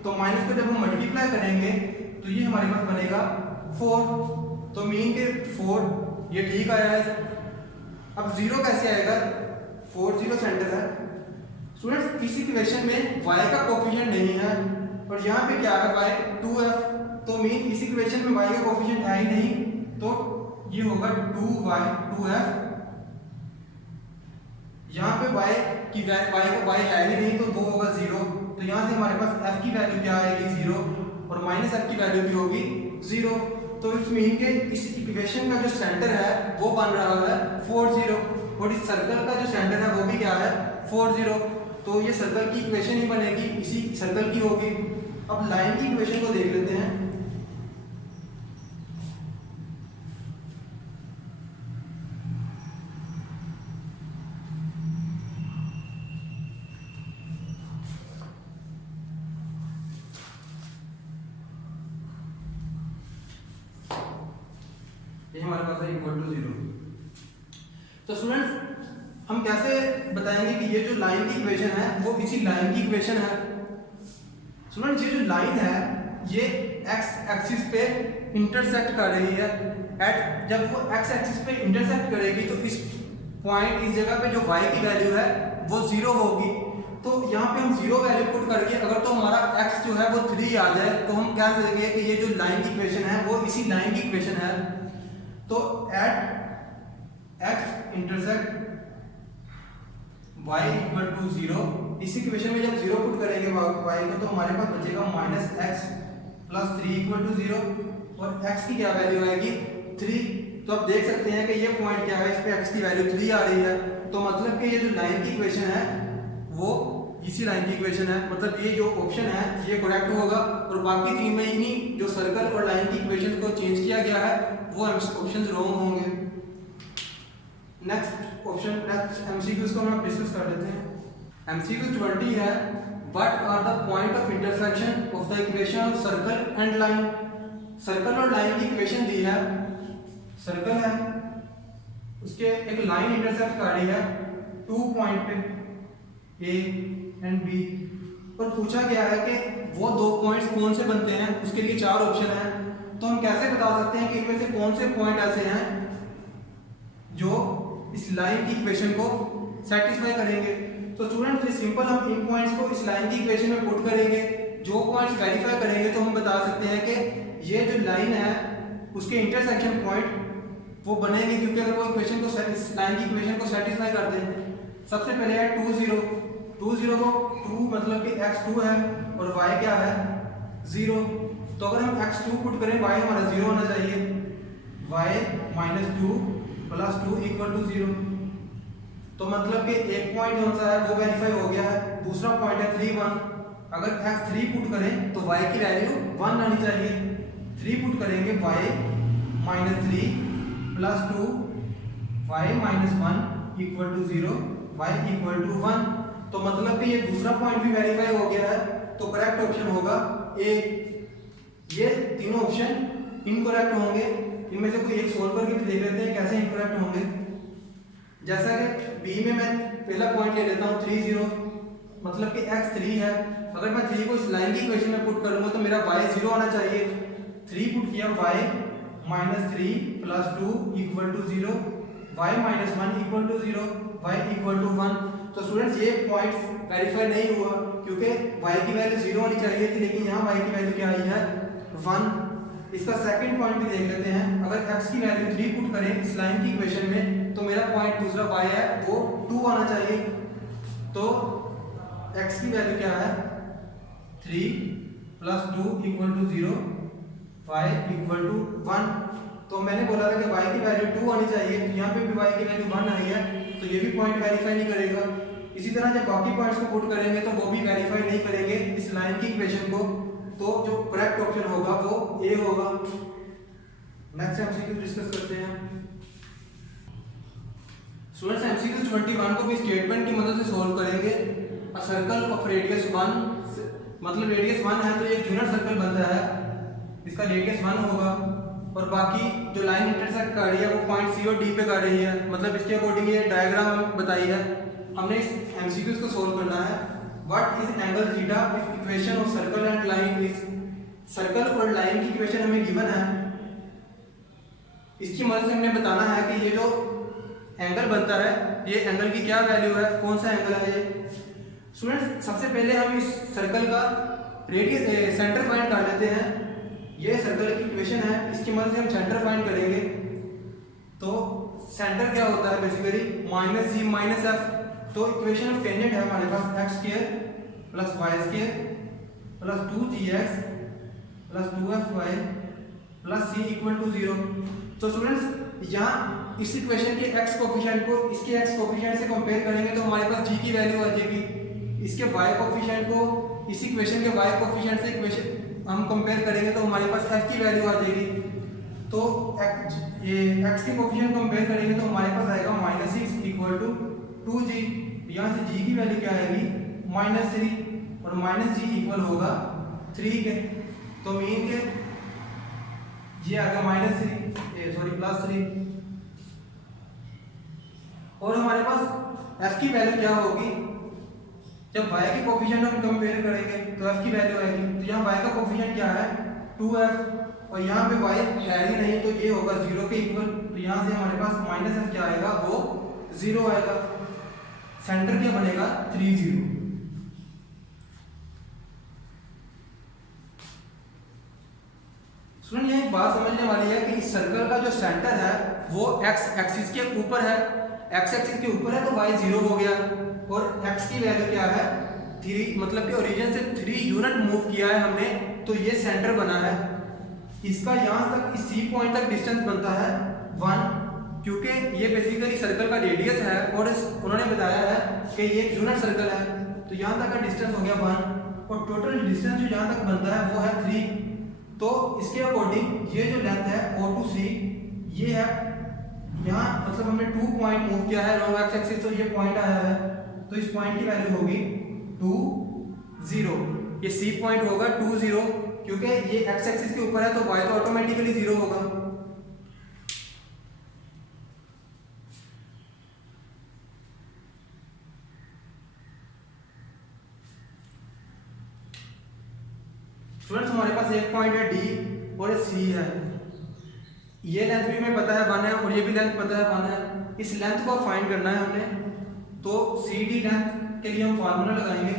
तो माइनस को जब हम मल्टीप्लाई करेंगे तो ये हमारे पास बनेगा 4, तो मीन के 4 ये ठीक आया है। अब 0 कैसे आएगा, 4 0 सेंटर है। स्टूडेंट्स इस इक्वेशन में y का कोफिशिएंट नहीं है और यहाँ पे क्या है y 2f, तो मीन इस इक्वेशन में y का कोफिशिएंट है ही नहीं, तो ये होगा 2y 2f। यहाँ पे y की y है ही नहीं, तो 2 होगा 0, तो यहाँ से हमारे पास f की वैल्यू क्या आएगी 0 और -f की वैल्यू भी होगी 0। तो इस मीन के इस इक्वेशन का जो सेंटर है वो बन रहा है 4 0 और इस सर्कल का जो सेंटर है वो भी क्या है 4 0। तो ये सर्कल की इक्वेशन ही बनेगी, इसी सर्कल की होगी। अब लाइन की इक्वेशन को देख लेते हैं। ये हमारे पास है = 0। तो स्टूडेंट्स हम कैसे बताएंगे कि ये जो लाइन की इक्वेशन है वो इसी लाइन की इक्वेशन है। स्टूडेंट्स ये जो लाइन है ये x एक्सिस पे इंटरसेक्ट कर रही है, एट जब वो x एक्सिस पे इंटरसेक्ट करेगी तो इस पॉइंट इस जगह पे जो y की वैल्यू है वो 0 होगी। तो यहाँ पे हम 0 वैल्यू पुट करके अगर तो हमारा x जो है वो 3 आ जाए तो हम क्या करेंगे कि ये जो लाइन की इक्वेशन है वो इसी लाइन की इक्वेशन है। तो at x intersect y equal to 0, इस इक्वेशन में जब 0 पुट करेंगे y को तो हमारे पास बचेगा minus X plus 3 equal to 0 और x की क्या वैल्यू आएगी 3। तो आप देख सकते हैं कि ये पॉइंट क्या है, इस पे x की वैल्यू 3 आ रही है। तो मतलब कि ये जो लाइन की इक्वेशन है वो इसी लाइन की इक्वेशन है, मतलब ये जो ऑप्शन है ये करेक्ट होगा और बाकी तीन में इन्हीं जो सर्कल और लाइन की इक्वेशन को चेंज किया गया है वो ऑप्शन रॉन्ग होंगे। नेक्स्ट ऑप्शन, नेक्स्ट एमसीक्यूज को हम डिस्कस कर लेते हैं। एमसीक्यू 20 है, what are the point of intersection of the equation of circle and line. Circle और लाइन की इक्वेशन दी है, सर्कल है उसके एक लाइन इंटरसेक्ट कर रही है 2 पॉइंट पे A एंड B और पूछा गया है कि वो 2 पॉइंट्स कौन से बनते हैं, उसके लिए 4 ऑप्शन हैं। तो हम कैसे बता सकते हैं कि इनमें से कौन से पॉइंट ऐसे हैं जो इस लाइन की इक्वेशन को सेटिस्फाई करेंगे। तो स्टूडेंट ये सिंपल, हम इन पॉइंट्स को इस लाइन की इक्वेशन में पुट करेंगे, जो पॉइंट्स वेरीफाई करेंगे तो हम बता सकते हैं कि ये जो लाइन है उसके इंटरसेक्शन पॉइंट वो बनेंगे, क्योंकि अगर वो इक्वेशन को इस लाइन की इक्वेशन को सेटिस्फाई कर दें। सबसे पहले है 2 0 को 2 मतलब कि x2 है और y क्या है 0। तो अगर हम x2 पुट करें y हमारा 0 होना चाहिए, y minus 2 plus 2 equal to 0। तो मतलब कि एक पॉइंट कौन सा है वो वेरीफाई हो गया है। दूसरा पॉइंट है 3 1, अगर x3 पुट करें तो y की वैल्यू 1 आनी चाहिए। 3 पुट करेंगे y minus 3 plus 2 y minus 1 equal to 0, y equal to 1। तो मतलब कि ये दूसरा पॉइंट भी वेरीफाई हो गया है, तो करेक्ट ऑप्शन होगा ए। ये तीनों ऑप्शन इनकरेक्ट होंगे, इनमें से कोई एक सोल्व करके भी देख लेते हैं कैसे इनकरेक्ट होंगे। जैसा कि बी में मैं पहला पॉइंट ले लेता हूँ 3 0, मतलब कि x3 है। अगर मैं 3 को इस लाइन की इक्वेशन में पुट करूंगा तो मेरा y 0 आना चाहिए। 3 पुट किया, y minus 3 plus 2 equal to 0, y minus 1 equal to 0, y equal to 1। तो स्टूडेंट्स ये पॉइंट वेरीफाई नहीं हुआ क्योंकि y की वैल्यू 0 होनी चाहिए थी, लेकिन यहाँ y की वैल्यू क्या आई है 1। इसका सेकंड पॉइंट भी देख लेते हैं। अगर x की वैल्यू 3 पुट करें इस लाइन की इक्वेशन में तो मेरा पॉइंट दूसरा y है वो 2 आना चाहिए। तो x की वैल्यू क्या है 3 plus 2 equal to 0, y equal to 1। तो मैंने बोला था कि y की वैल्यू 2 आनी चाहिए, तो यहाँ पे भी y की वैल्यू 1 आई है, तो ये भी पॉइंट वेरीफाई नहीं करेगा। इसी तरह जब बाकी पॉइंट्स को पुट करेंगे तो वो भी वेरीफाई नहीं करेंगे इस लाइन की इक्वेशन को, तो जो करेक्ट ऑप्शन होगा वो ए होगा। नेक्स्ट एमसीक्यू डिस्कस करते हैं। स्टूडेंट्स एमसीक्यू 21 को भी स्टेटमेंट की मदद से सॉल्व करेंगे। अ सर्कल ऑफ रेडियस 1, मतलब रेडियस 1 है तो ये एक यूनिट सर्कल बनता है, इसका रेडियस 1 होगा और बाकी जो लाइन इंटरसेक्ट कर रही है वो पॉइंट सी और डी पे कर रही है, मतलब इसके अकॉर्डिंग ये डायग्राम हम बताई है। हमने इस एमसीक्यूज को सोल्व करना है। What is angle theta if equation of circle and line is, circle और लाइन की इक्वेशन हमें गिवन है, इसकी मदद से हमें बताना है कि ये जो एंगल बनता है ये एंगल की क्या वैल्यू है, कौन सा एंगल है ये। स्टूडेंट्स सबसे पहले हम इस सर्कल का रेडियस सेंटर फाइंड कर लेते हैं। ये सर्कल की इक्वेशन है, इसकी मदद से हम सेंटर फाइंड करेंगे। तो सेंटर क्या होता है basically minus g minus f. तो इक्वेशन ऑफ टेंजेंट है हमारे पास x square plus y square plus 2gx plus 2fy plus c equal to 0। तो स्टूडेंट्स यहाँ इस इक्वेशन के x कोफिशिएंट को इसके x कोफिशिएंट से कंपेयर करेंगे तो हमारे पास g की वैल्यू आ जाएगी। इसके y कोफिशिएंट को इस इक्वेशन के y कोफिशिएंट से इक्वेशन हम कंपेयर करेंगे तो हमारे पास f की वैल्यू आ जाएगी। तो ये x के कोफिशिएंट कंपेयर करेंगे तो हमारे पास आएगा -6 इक्वल टू 2g। यहाँ से g की वैल्यू क्या आएगी -3 और -g इक्वल होगा 3 के। तो मीन के ये आएगा +3 और हमारे पास f की वैल्यू क्या होगी जब y के कोफिशिएंट हम कंपेयर करेंगे तो f की वैल्यू आएगी। तो यहाँ y का कोफिशिएंट क्या है 2f और यहाँ पे y है ही नहीं तो ये होगा 0 के इक्वल। तो यहाँ से हमारे पास -f क्या आएगा वो 0 आएगा। सेंटर क्या बनेगा 3 0। एक बात समझने वाली है कि इस सर्कल का जो सेंटर है वो एक्स एक्सिस के ऊपर है, एक्स एक्सिस के ऊपर है तो y 0 हो गया, और x की वैल्यू क्या है 3, मतलब कि ओरिजिन से 3 यूनिट मूव किया है हमने, तो ये सेंटर बना है। इसका यहाँ तक इस C पॉइंट तक डिस्टेंस बनता है 1, क्योंकि ये बेसिकली सर्कल का रेडियस है और उन्होंने बताया है कि ये एक यूनिट सर्कल है, तो यहाँ तक का डिस्टेंस हो गया 1, और टोटल डिस्टेंस जो यहाँ तक बनता है वो है 3। तो इसके अकॉर्डिंग ये जो लेंथ है O to C ये है, यहाँ मतलब हमने 2 पॉइंट मूव किया है लॉन्ग एक्स एक्सिस, तो ये पॉइंट आया है, तो इस पॉइंट की वैल्यू होगी 2 0। ये C पॉइंट होगा 2 0, क्योंकि ये एक्स एक्सिस के ऊपर है तो y तो ऑटोमेटिकली 0 होगा। स्टूडेंट्स हमारे पास एक पॉइंट है D और C है, ये लेंथ भी हमें पता है 1 है और ये भी लेंथ पता है 1 है। इस लेंथ को फाइंड करना है हमने, तो CD लेंथ के लिए हम फार्मूला लगाएंगे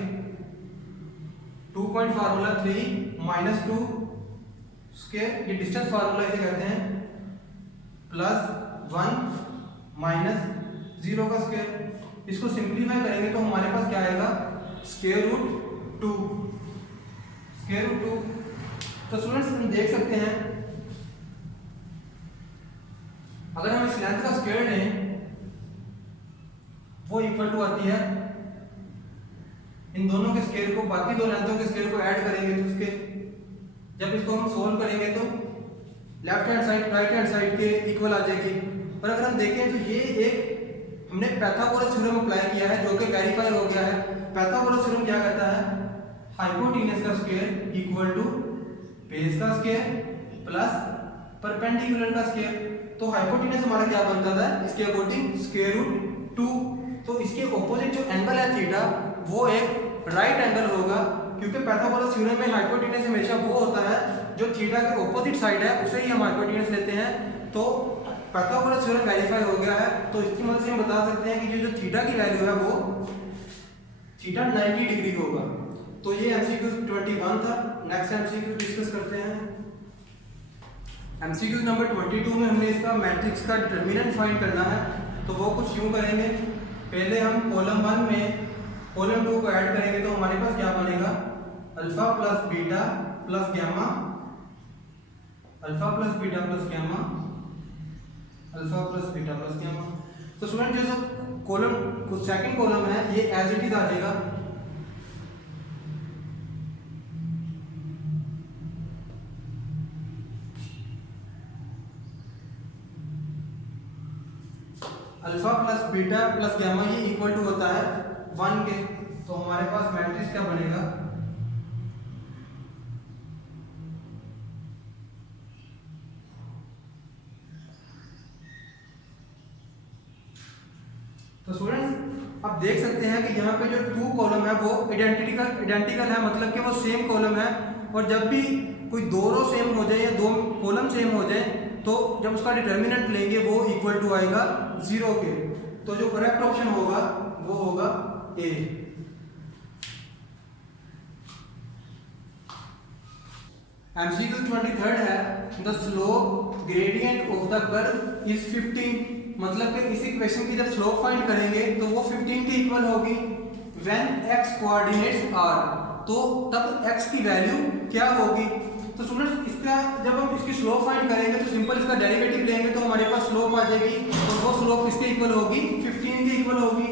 2 पॉइंट फार्मूला 3 - 2 स्क्वायर, ये डिस्टेंस फार्मूला इसे कहते हैं, प्लस 1 - 0 का स्क्वायर। इसको सिंप्लीफाई करेंगे तो हमारे पास क्या आएगा स्क्वायर रूट 2। तो स्टूडेंट्स हम देख सकते हैं अगर हम इस लेंथ का स्क्वायर लें वो इक्वल टू आती है इन दोनों के स्क्वायर को, बाकी दो लेंथों के स्क्वायर को ऐड करेंगे तो उसके, जब इसको हम सोल्व करेंगे तो left hand side right hand side के इक्वल आ जाएगी। और अगर हम देखें तो ये एक हमने पाइथागोरस थ्योरम अप्लाई किया है जो कि वेरीफाई हो गया है। पाइथागोरस थ्योरम क्या कहता है, हाइपोटेनस का स्क्वायर इक्वल टू बेस का स्क्वायर प्लस परपेंडिकुलर का स्क्वायर। तो हाइपोटेनस हमारा क्या बनता था इसके अकॉर्डिंग स्क्वायर रूट 2। तो इसके ऑपोजिट जो एंगल है थीटा वो एक राइट एंगल होगा, क्योंकि पाइथागोरस थ्योरम में हाइपोटेनस हमेशा वो होता है जो थीटा के ऑपोजिट साइड है उसे ही हम हाइपोटेनस लेते हैं। तो पाइथागोरस थ्योरम वेरीफाई हो गया है, तो इसकी मदद से हम बता सकते हैं कि ये जो थीटा की वैल्यू है वो थीटा 90 डिग्री होगा। तो ये MCQ 21 था। नेक्स्ट MCQ डिस्कस करते हैं। MCQ नंबर 22 में हमने इसका मैट्रिक्स का डिटरमिनेंट फाइंड करना है, तो वो कुछ यूं करेंगे, पहले हम कॉलम 1 में कॉलम 2 को ऐड करेंगे तो हमारे पास क्या बनेगा alpha plus beta plus gamma, alpha plus beta plus gamma, alpha plus beta plus gamma. तो स्टूडेंट जो कॉलम सेकंड कॉलम है ये एज इट इज आ जाएगा, alpha plus beta plus gamma ये इक्वल टू होता है 1 के। तो हमारे पास मैट्रिक्स क्या बनेगा तो स्टूडेंट्स आप देख सकते हैं कि यहाँ पे जो 2 कॉलम है वो आइडेंटिकल है, मतलब कि वो सेम कॉलम है। और जब भी कोई दो रो सेम हो जाए या दो कॉलम सेम हो जाए तो जब उसका डिटरमिनेंट लेंगे वो इक्वल टू आएगा 0 के। तो जो करेक्ट ऑप्शन होगा वो होगा ए। MCQ 23 है, the slope gradient of the curve is 15। मतलब कि इस इक्वेशन की जब स्लोप फाइंड करेंगे तो वो 15 के इक्वल होगी। व्हेन x कोऑर्डिनेट्स आर, तो तब x की वैल्यू क्या होगी। तो स्टूडेंट्स इसका जब हम इसकी स्लोप फाइंड करेंगे तो सिंपल इसका डेरिवेटिव लेंगे तो हमारे पास स्लोप आ जाएगी, और वो स्लोप किसके इक्वल होगी 15 के इक्वल होगी।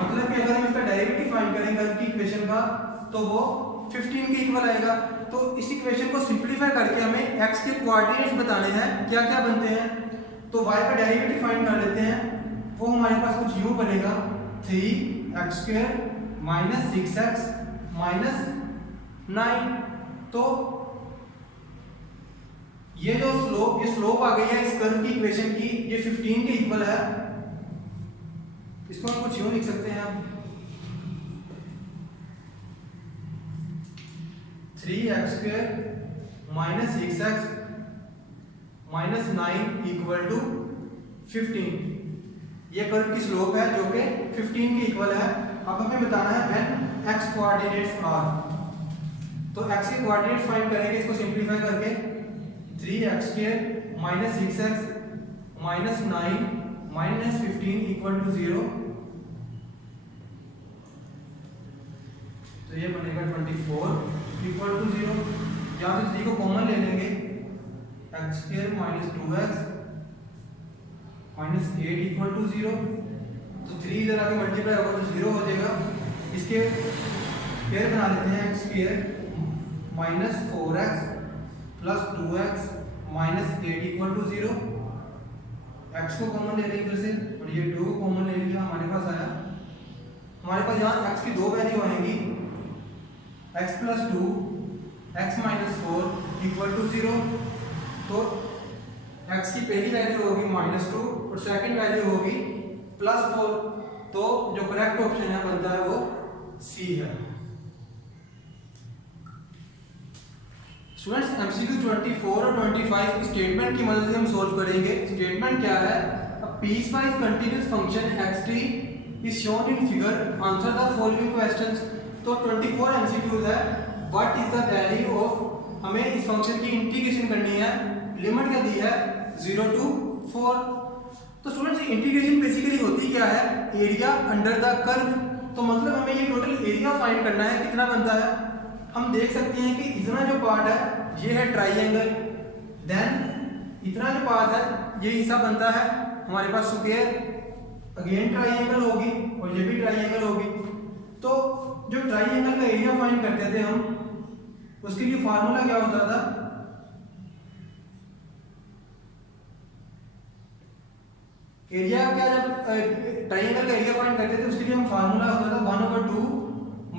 मतलब कि अगर हम इसका डेरिवेटिव फाइंड करेंगे की इक्वेशन का तो वो 15 के इक्वल आएगा। तो इस इक्वेशन को सिंपलीफाई करके हमें x के कोऑर्डिनेट्स बताने हैं क्या क्या बनते हैं। तो y का डेरिवेटिव फाइंड कर लेते हैं, वो हमारे पास कुछ यूं बनेगा 3x² - 6x - 9। तो ये जो स्लोप आ गई है इस कर्व की इक्वेशन की, ये 15 के इक्वल है। इसको हम कुछ यूं लिख सकते हैं, 3x² - 6x - 9 इक्वल टू 15। ये कर्व की स्लोप है जो कि 15 के इक्वल है। अब हमें बताना है व्हेन x कोऑर्डिनेट्स आर। तो x के कोऑर्डिनेट्स फाइंड करेंगे इसको सिंपलीफाई करके। 3x² minus 6x minus 9 minus 15 equal to 0। तो ये बनेगा 24 इक्वल टू 0। यहाँ से 3 को कॉमन ले लेंगे, x² minus 2x minus 8 equal to 0। तो 3 इधर आके मल्टीप्लाई होगा तो 0 हो जाएगा। इसके स्क्वायर बना लेते हैं, x² minus 4x plus 2x minus 8 equal to 0। x को कॉमन ले लेंगे इधर से और ये 2 को कॉमन ले लिया, हमारे पास आया। हमारे पास यहाँ x की 2 वैल्यू आएंगी, x plus 2 x minus 4 equal to 0। तो x की पहली वैल्यू होगी -2 और सेकंड वैल्यू होगी +4। तो जो करेक्ट ऑप्शन है बनता है वो C है। स्टूडेंट्स MCQ 24 और 25 स्टेटमेंट की मदद से हम सोल्व करेंगे। स्टेटमेंट क्या है? A piecewise continuous function xt is shown in figure, answer the following questions. तो 24 MCQs है। What is the value of, हमें इस फंक्शन की इंटीग्रेशन करनी है। लिमिट क्या दी है? 0 to 4। तो स्टूडेंट्स इंटीग्रेशन बेसिकली होती क्या है? Area under the curve. तो मतलब हमें ये टोटल एरिया फाइंड करना है, कितना बनता है। हम देख सकते हैं कि इतना जो पार्ट है ये है ट्राइंगल, देन इतना जो पार्ट है ये हिस्सा बनता है हमारे पास स्क्वायर, अगेन ट्राइंगल होगी और ये भी ट्राइंगल होगी। तो जो ट्राइंगल का एरिया फाइंड करते थे हम, उसके लिए फार्मूला क्या होता था? एरिया क्या, जब ट्राइंगल का एरिया फाइंड करते थे उसके लिए हम फार्मूला होता था 1/2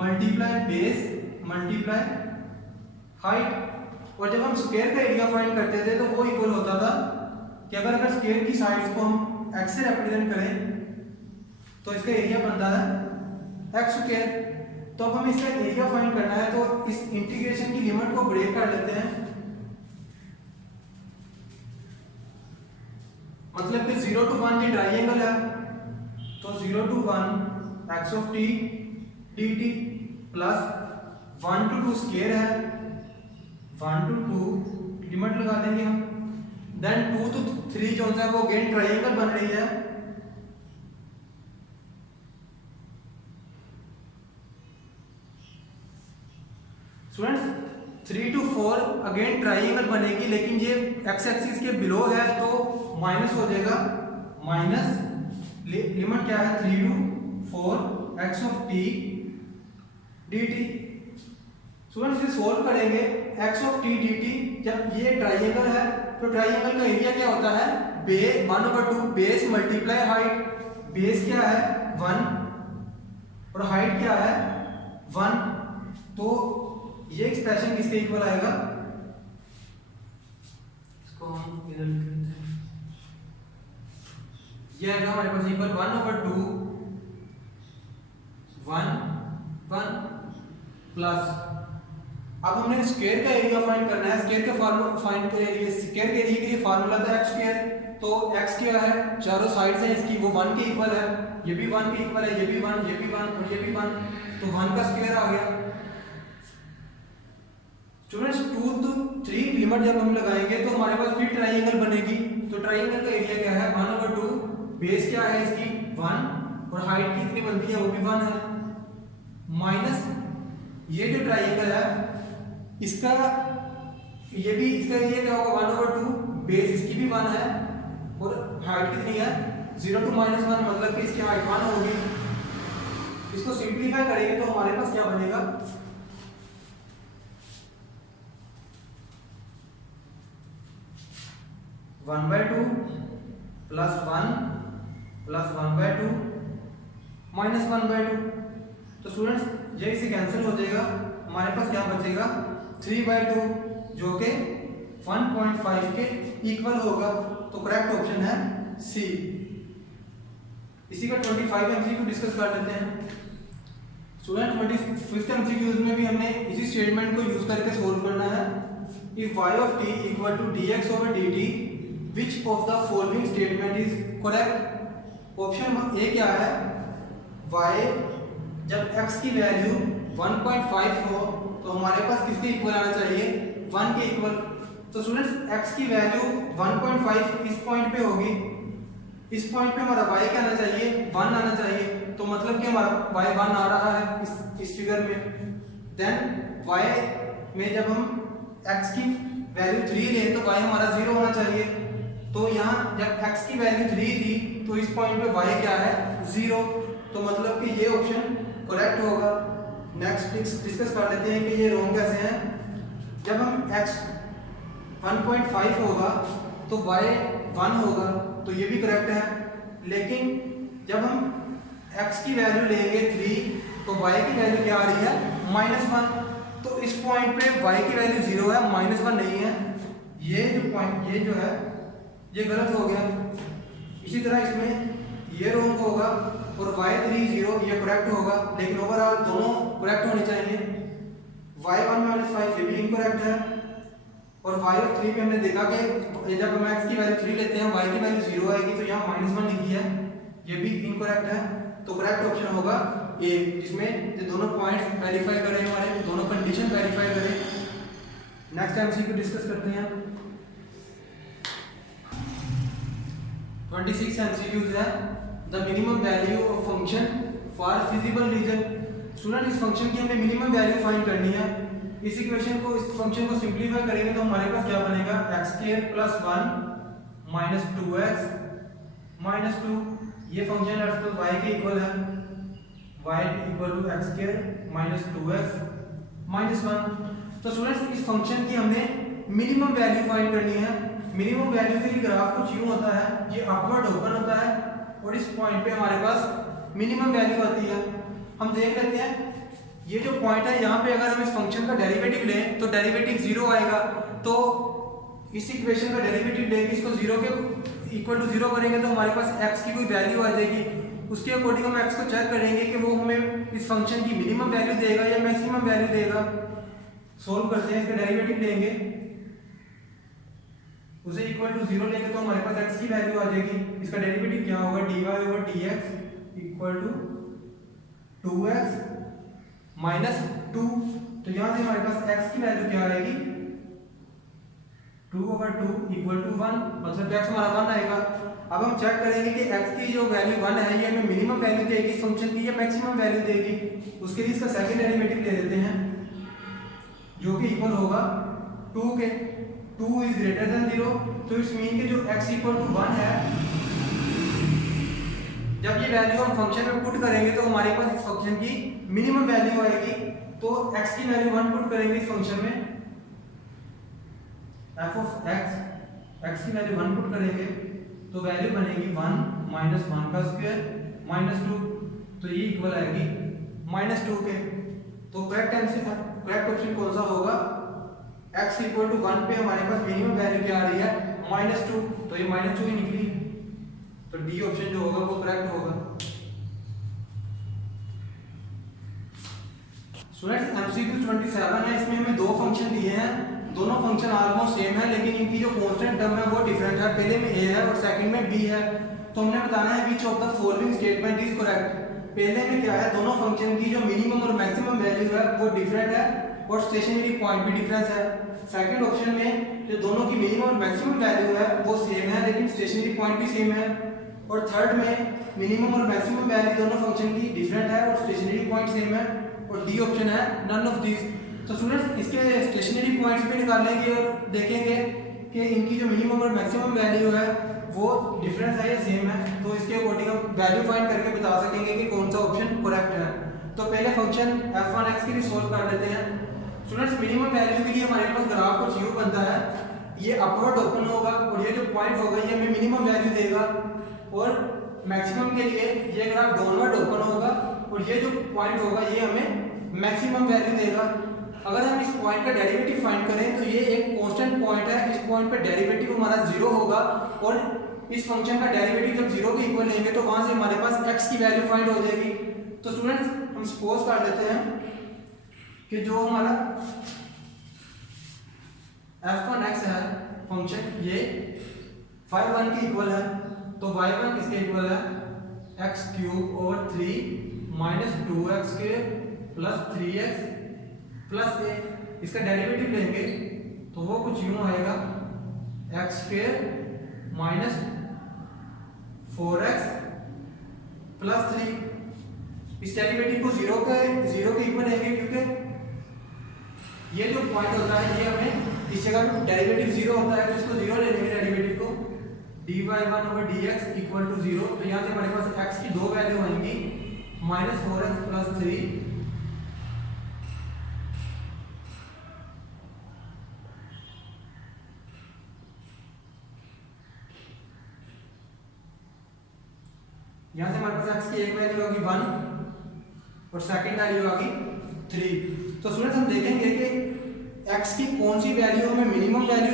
मल्टीप्लाई बेस मल्टीप्लाई हाइट। और जब हम स्क्वायर का एरिया फाइंड करते थे तो वो इक्वल होता था कि अगर स्क्वायर की साइड्स को हम x से रिप्रेजेंट करें तो इसका एरिया बनता है x²। तो अब हमें इसका एरिया फाइंड करना है तो इस इंटीग्रेशन की लिमिट को ब्रेक कर लेते हैं। मतलब कि 0 to 1 ये ट्राइंगल है, तो 0 to 1 x of t dt plus 1 to 2 square है, 1 to 2 लिमिट लगा देंगे हम। देन 2 to 3 जो है वो अगेन ट्राइंगल बन रही है। स्टूडेंट्स 3 to 4 अगेन ट्राइंगल बनेगी, लेकिन ये x एक्सिस के बिलो है तो माइनस हो जाएगा। माइनस लिमिट क्या है? 3 to 4 x of t dt। Students इसे सोल्व करेंगे, x of t dt जब ये ट्राइंगल है तो ट्राइंगल का एरिया क्या होता है? 1/2 बेस मल्टीप्लाई हाइट। बेस क्या है? 1 और हाइट क्या है? 1। तो ये एक्सप्रेशन किसके इक्वल आएगा? इसको हम इधर लिख देते हैं, ये आएगा हमारे पास इक्वल 1/2 1 प्लस, अब हमने स्क्वायर का एरिया फाइंड करना है। स्क्वायर का फार्मूला फाइंड के लिए, स्क्वायर के एरिया के लिए फार्मूला था x²। तो x क्या है? चारों साइड से इसकी वो 1 के इक्वल है, ये भी 1 के इक्वल है, ये भी 1, ये भी 1 और ये भी 1। तो 1 का स्क्वायर आ गया। स्टूडेंट्स 2 to 3 लिमिट जब हम लगाएंगे तो हमारे पास फिर ट्राइंगल बनेगी। तो ट्राइंगल का एरिया क्या है? 1/2 बेस क्या है इसकी? 1 और हाइट कितनी बनती है? वो भी 1 है। माइनस ये जो ट्राइंगल है इसका, ये भी इसका एरिया क्या होगा? 1/2 बेस इसकी भी 1 है और हाइट कितनी है? 0 to -1, मतलब कि इसकी हाइट 1 होगी। इसको सिंप्लीफाई करेंगे तो हमारे पास क्या बनेगा? 1/2 प्लस 1 प्लस 1/2 माइनस 1/2। तो स्टूडेंट्स ये इसे कैंसिल हो जाएगा, हमारे पास क्या बचेगा? 3/2 जो कि 1.5 के इक्वल होगा। तो करेक्ट ऑप्शन है सी। इसी का 25 MCQ डिस्कस कर लेते हैं। स्टूडेंट 25th MCQ में भी हमने इसी स्टेटमेंट को यूज करके सोल्व करना है। If y of t equal to dx over dt, which of the following statement is correct? Option A क्या है? y जब x की वैल्यू 1.5 हो तो हमारे पास किसके इक्वल आना चाहिए? 1 के इक्वल। तो स्टूडेंट्स x की वैल्यू 1.5 इस पॉइंट पे होगी, इस पॉइंट पे हमारा y क्या आना चाहिए, 1 आना चाहिए। तो मतलब कि हमारा y 1 आ रहा है इस फिगर में। देन y में जब हम x की वैल्यू 3 लें तो y हमारा 0 होना चाहिए। तो यहाँ जब x की वैल्यू 3 थी तो इस पॉइंट पे y क्या है, 0। तो मतलब कि ये ऑप्शन करेक्ट होगा। नेक्स्ट डिस्कस कर लेते हैं कि ये रॉन्ग कैसे है। जब हम x 1.5 होगा तो y 1 होगा, तो ये भी करेक्ट है। लेकिन जब हम x की वैल्यू लेंगे 3 तो y की वैल्यू क्या आ रही है, -1। तो इस पॉइंट पे y की वैल्यू 0 है, -1 नहीं है। ये जो पॉइंट ये जो है ये गलत हो गया। इसी तरह इसमें ये रॉन्ग होगा और y3 0 ये करेक्ट होगा। लेकिन ओवरऑल दोनों करेक्ट होने चाहिए। y1 - 5 ये भी इनकरेक्ट है। और y3 पे हमने देखा कि जब हम x की वैल्यू 3 लेते हैं y की वैल्यू 0 आएगी, तो यहाँ -1 लिखी है, ये भी इनकरेक्ट है। तो करेक्ट ऑप्शन होगा ए, जिसमें ये दोनों पॉइंट्स वेरीफाई करें, हमारे दोनों कंडीशन वेरीफाई करें। नेक्स्ट एमसीक्यू डिस्कस करते हैं। 26 एमसीक्यूज है। The minimum value of function for feasible region. Student इस फंक्शन की हमें मिनिमम वैल्यू फाइंड करनी है। इस इक्वेशन को, इस फंक्शन को सिंपलीफाई करेंगे तो हमारे पास क्या बनेगा, x² + 1 - 2x - 2। ये फंक्शन लेट्स सपोज y के इक्वल है, y = x² - 2x - 1। तो स्टूडेंट्स इस फंक्शन की हमने मिनिमम वैल्यू फाइंड करनी है। मिनिमम वैल्यू के लिए ग्राफ कुछ यूं होता है, ये अपवर्ड ओपन होता है और इस पॉइंट पे हमारे पास मिनिमम वैल्यू आती है। हम देख लेते हैं ये जो पॉइंट है, यहाँ पे अगर हम इस फंक्शन का डेरिवेटिव लें तो डेरिवेटिव 0 आएगा। तो इस इक्वेशन का डेरिवेटिव लेंगे, इसको 0 के इक्वल टू 0 करेंगे तो हमारे पास x की कोई वैल्यू आ जाएगी। उसके अकॉर्डिंग हम x को चेक करेंगे कि वो हमें इस फंक्शन की मिनिमम वैल्यू देगा या मैक्सिमम वैल्यू देगा। सोल्व करते हैं, इसका डेरिवेटिव लेंगे, उसे इक्वल टू 0 लेंगे तो हमारे पास x की वैल्यू आ जाएगी। इसका डेरिवेटिव क्या होगा, dy/dx = 2x - 2। तो यहाँ से हमारे पास x की वैल्यू क्या आएगी, 2/2 = 1, मतलब x हमारा 1 आएगा। अब हम चेक करेंगे कि x की जो वैल्यू 1 है ये हमें मिनिमम वैल्यू देगी इस फंक्शन की या मैक्सिमम वैल्यू देगी। उसके लिए इसका सेकंड डेरिवेटिव ले लेते हैं जो कि इक्वल होगा 2 के। 2 > 0, तो इट्स मीन कि जो x = 1 है, जब ये वैल्यू हम फंक्शन में पुट करेंगे तो हमारे पास इस फंक्शन की मिनिमम वैल्यू आएगी। तो x की वैल्यू 1 पुट करेंगे इस फंक्शन में, f(x) की वैल्यू 1 पुट करेंगे तो वैल्यू बनेगी 1 - 1² - 2। तो ये इक्वल आएगी -2 के। तो करेक्ट ऑप्शन कौन सा होगा, x = 1 पे हमारे पास मिनिमम वैल्यू क्या आ रही है, -2। तो ये -2 ही निकली। तो डी ऑप्शन जो होगा वो करेक्ट होगा। स्टूडेंट्स एमसीक्यू 27 है। इसमें हमें दो फंक्शन दिए हैं, दोनों फंक्शन ऑलमोस्ट सेम है, लेकिन इनकी जो कांस्टेंट टर्म है वो डिफरेंट है। पहले में a है और सेकंड में b है। तो हमने बताना है which of the following statement is correct. पहले में क्या है, दोनों फंक्शन की जो मिनिमम और मैक्सिमम वैल्यू है वो डिफरेंट है और स्टेशनरी पॉइंट भी डिफरेंस है। सेकंड ऑप्शन में जो दोनों की मिनिमम और मैक्सिमम वैल्यू है वो सेम है लेकिन स्टेशनरी पॉइंट भी सेम है। और थर्ड में मिनिमम और मैक्सिमम वैल्यू दोनों फंक्शन की डिफरेंट है और स्टेशनरी पॉइंट सेम है। और डी ऑप्शन है नन ऑफ दिस। तो स्टूडेंट्स इसके स्टेशनरी पॉइंट्स भी निकालेंगे और देखेंगे कि इनकी जो मिनिमम और मैक्सिमम वैल्यू है वो डिफरेंस है या सेम है। तो इसके अकॉर्डिंग हम वैल्यू फाइंड करके बता सकेंगे कि कौन सा ऑप्शन करेक्ट है। तो पहले फंक्शन f(1x) के लिए सोल्व कर लेते हैं। स्टूडेंट्स मिनिमम वैल्यू के लिए हमारे पास ग्राफ कुछ यूं बनता है, ये अपवर्ड ओपन होगा और ये जो पॉइंट होगा ये हमें मिनिमम वैल्यू देगा। और मैक्सिमम के लिए ये ग्राफ डाउनवर्ड ओपन होगा और ये जो पॉइंट होगा ये हमें मैक्सिमम वैल्यू देगा। अगर हम इस पॉइंट का डेरिवेटिव फाइंड करें तो ये एक कांस्टेंट पॉइंट है, इस पॉइंट पे डेरिवेटिव हमारा 0 होगा और इस फंक्शन का डेरिवेटिव जब 0 के इक्वल लेंगे तो वहां से हमारे पास x की वैल्यू फाइंड हो जाएगी। तो स्टूडेंट्स हम सपोज कर लेते हैं कि जो हमारा f(1x) है फंक्शन ये y1 के इक्वल है। तो y1 किसके इक्वल है, x³ / 3 - 2x² + 3x + a। इसका डेरिवेटिव लेंगे तो वो कुछ यूं आएगा x square minus 4x plus 3। इस डेरिवेटिव को जीरो के इक्वल लेंगे, क्योंकि ये जो पॉइंट होता है ये हमें इस जगह पे डेरिवेटिव जीरो होता है, तो इसको जीरो ले लेंगे डेरिवेटिव को, dy1/dx इक्वल टू जीरो। तो यहाँ से हमारे पास x की दो वैल्यू आएंगी, -4x प्लस 3 यहाँ से हमारे पास x की एक वैल्यू होगी 1 और सेकंड वैल्यू होगी 3। तो स्टूडेंट्स हम देखेंगे कि x की कौन सी वैल्यू हमें मिनिमम वैल्यू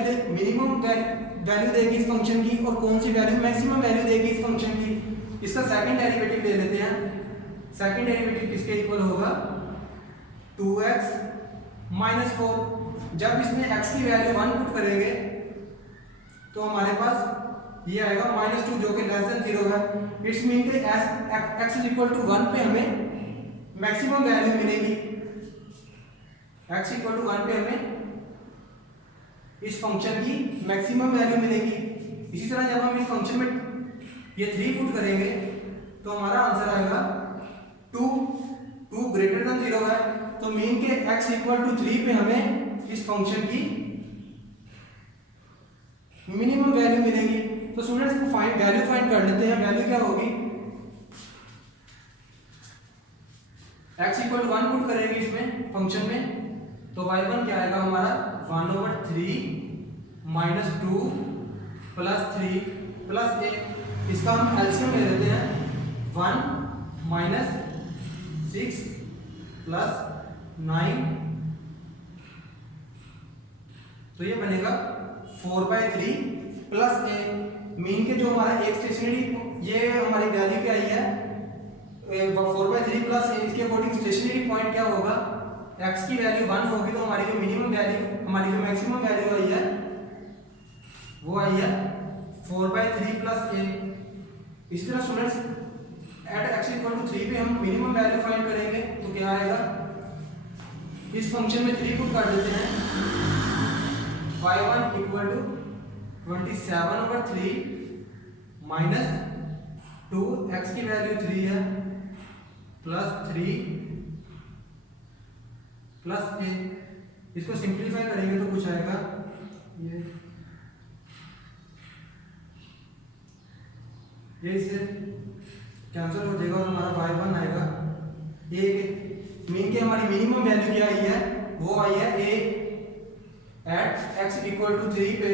देगी इस फंक्शन की और कौन सी वैल्यू मैक्सिमम वैल्यू देगी इस फंक्शन की। इसका सेकंड डेरिवेटिव ले लेते हैं। सेकंड डेरिवेटिव किसके इक्वल होगा 2x माइनस 4। जब इसमें x की वैल्यू 1 पुट करेंगे तो हमारे पास ये आएगा -2 जो कि लेस देन 0 है। इट्स मीन के x इज इक्वल टू 1 पे हमें मैक्सिमम वैल्यू मिलेगी। x इक्वल टू 1 पे हमें इस फंक्शन की मैक्सिमम वैल्यू मिलेगी। इसी तरह जब हम इस फंक्शन में ये 3 पुट करेंगे तो हमारा आंसर आएगा 2 ग्रेटर देन 0 है। तो मीन के x इक्वल टू 3 पे हमें इस फंक्शन की मिनिमम वैल्यू मिलेगी। तो स्टूडेंट्स वैल्यू फाइंड कर लेते हैं। वैल्यू क्या होगी, x इक्वल टू 1 पुट करेंगे इसमें फंक्शन में, तो y1 क्या आएगा हमारा 1/3 माइनस 2 प्लस 3 प्लस 8। इसका हम एलसीएम ले लेते हैं 1 माइनस 6 प्लस 9, तो ये बनेगा 4/3 प्लस 8। मीन के जो हमारा एक स्टेशनरी ये हमारी वैल्यू क्या आई है 4/3 प्लस 8। इसके अकॉर्डिंग स्टेशनरी पॉइंट क्या होगा, x की वैल्यू 1 होगी तो हमारी जो मिनिमम वैल्यू हमारी जो मैक्सिमम वैल्यू आई है वो आई है 4/3 प्लस 8। इसी तरह students at x equal to 3 पे हम मिनिमम वैल्यू फाइंड करेंगे तो क्या आएगा, इस फंक्शन में 3 पुट कर देते हैं, y1 equal to 27/3 minus 2, x की वैल्यू 3 है, प्लस 3 प्लस 8। इसको सिंप्लीफाई करेंगे तो कुछ आएगा ये इससे कैंसिल हो जाएगा और हमारा y1 आएगा a। मीन की हमारी मिनिमम वैल्यू क्या आई है, वो आई है a। At x equal to 3 पे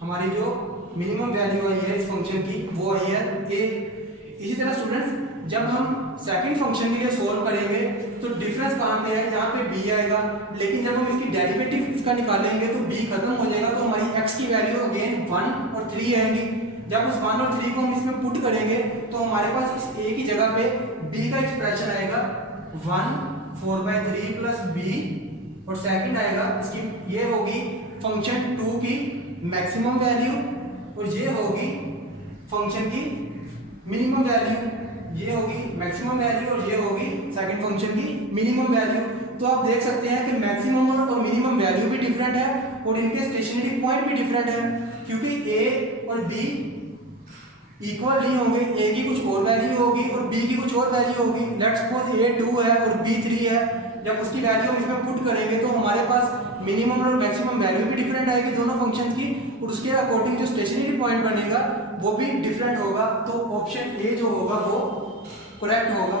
हमारी जो मिनिमम वैल्यू आई है इस फंक्शन की वो आई है a। इसी तरह स्टूडेंट्स जब हम सेकंड फंक्शन के लिए सोल्व करेंगे तो डिफरेंस कहाँ पे है, यहाँ पे b आएगा, लेकिन जब हम इसकी डेरिवेटिव इसका निकालेंगे तो b खत्म हो जाएगा, तो हमारी x की वैल्यू अगेन 1 और 3 आएंगी। जब उस 1 और 3 को हम इसमें पुट करेंगे तो हमारे पास इस a की जगह पे b का एक्सप्रेशन आएगा 1 4/3 प्लस b, और सेकंड आएगा इसकी ये होगी फंक्शन 2 की मैक्सिमम वैल्यू और ये होगी फंक्शन की मिनिमम वैल्यू। ये होगी मैक्सिमम वैल्यू और ये होगी सेकंड फंक्शन की मिनिमम वैल्यू। तो आप देख सकते हैं कि मैक्सिमम और मिनिमम वैल्यू भी डिफरेंट है और इनके स्टेशनरी पॉइंट भी डिफरेंट है, क्योंकि a और b इक्वल नहीं होंगे। a की कुछ और वैल्यू होगी और b की कुछ और वैल्यू होगी। लेट्स सपोज a 2 है और b 3 है। जब उसकी वैल्यू हम इसमें पुट करेंगे तो हमारे पास मिनिमम और मैक्सिमम वैल्यू भी डिफरेंट आएगी दोनों फंक्शंस की, और उसके अकॉर्डिंग जो स्टेशनरी पॉइंट बनेगा वो भी डिफरेंट होगा। तो ऑप्शन ए जो होगा वो करेक्ट होगा।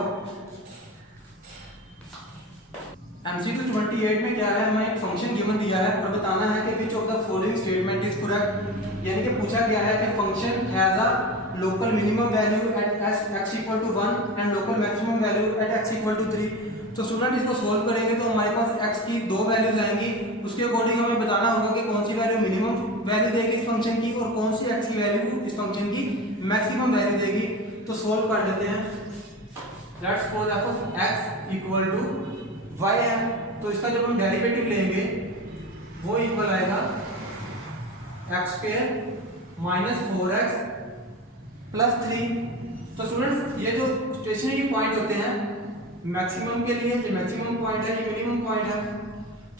MCQ 28 में क्या है, हमें एक फंक्शन गिवन दिया है और बताना है कि which of the following statement is correct. यानी कि पूछा गया है कि function has a local minimum value at x equal to 1 and local maximum value at x equal to 3। तो स्टूडेंट इसको सोल्व करेंगे तो हमारे पास x की दो वैल्यूज आएंगी, उसके अकॉर्डिंग हमें बताना होगा कि कौन सी वैल्यू मिनिमम वैल्यू देगी इस फंक्शन की और कौन सी x की वैल्यू इस फंक्शन की मैक्सिमम वैल्यू देगी। तो सोल्व कर लेते हैं। Let's suppose f of x equal to y है, तो इसका जब हम डेरिवेटिव लेंगे वो इक्वल आएगा x square minus 4x plus 3। तो स्टूडेंट्स ये जो स्टेशनरी पॉइंट होते हैं मैक्सिमम के लिए, ये मैक्सिमम पॉइंट है, ये मिनिमम पॉइंट है।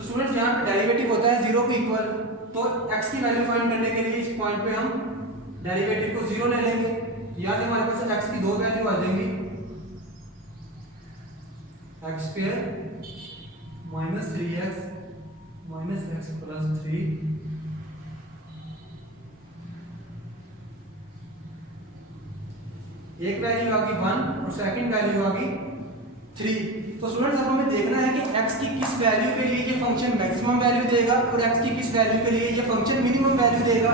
तो स्टूडेंट्स यहाँ पे डेरिवेटिव होता है 0 के इक्वल, तो x की वैल्यू फाइंड करने के लिए इस पॉइंट पे हम डेरिवेटिव को 0 ले लेंगे। यहाँ से हमारे पास x की दो वैल्यू आ जाएंगी, x square minus 3x minus x plus 3 एक वैल्यू आ गई 1 और सेकंड वैल्यू आ गई 3। तो स्टूडेंट्स अब हमें देखना है कि x की किस वैल्यू के लिए ये फंक्शन मैक्सिमम वैल्यू देगा और x की किस वैल्यू के लिए ये फंक्शन मिनिमम वैल्यू देगा।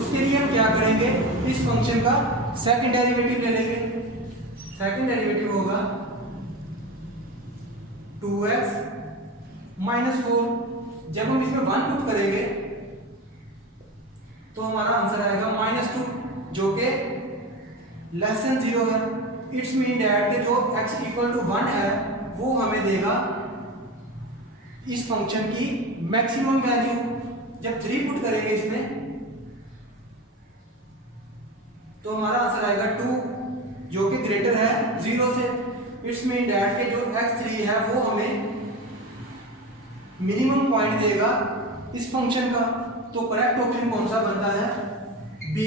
उसके लिए हम क्या करेंगे, इस फंक्शन का सेकंड डेरिवेटिव ले लेंगे। सेकंड डेरिवेटिव होगा 2x माइनस 4। जब हम इसमें 1 पुट करेंगे तो हमारा आंसर आएगा -2, जो कि लेस देन 0 है। इट्स मीन दैट कि जो x इक्वल टू 1 है वो हमें देगा इस फंक्शन की मैक्सिमम वैल्यू। जब 3 पुट करेंगे इसमें तो हमारा आंसर आएगा 2, जो कि ग्रेटर है 0 से। इट्स मीन दैट कि जो x3 है वो हमें मिनिमम पॉइंट देगा इस फंक्शन का। तो करेक्ट ऑप्शन कौन सा बनता है, बी,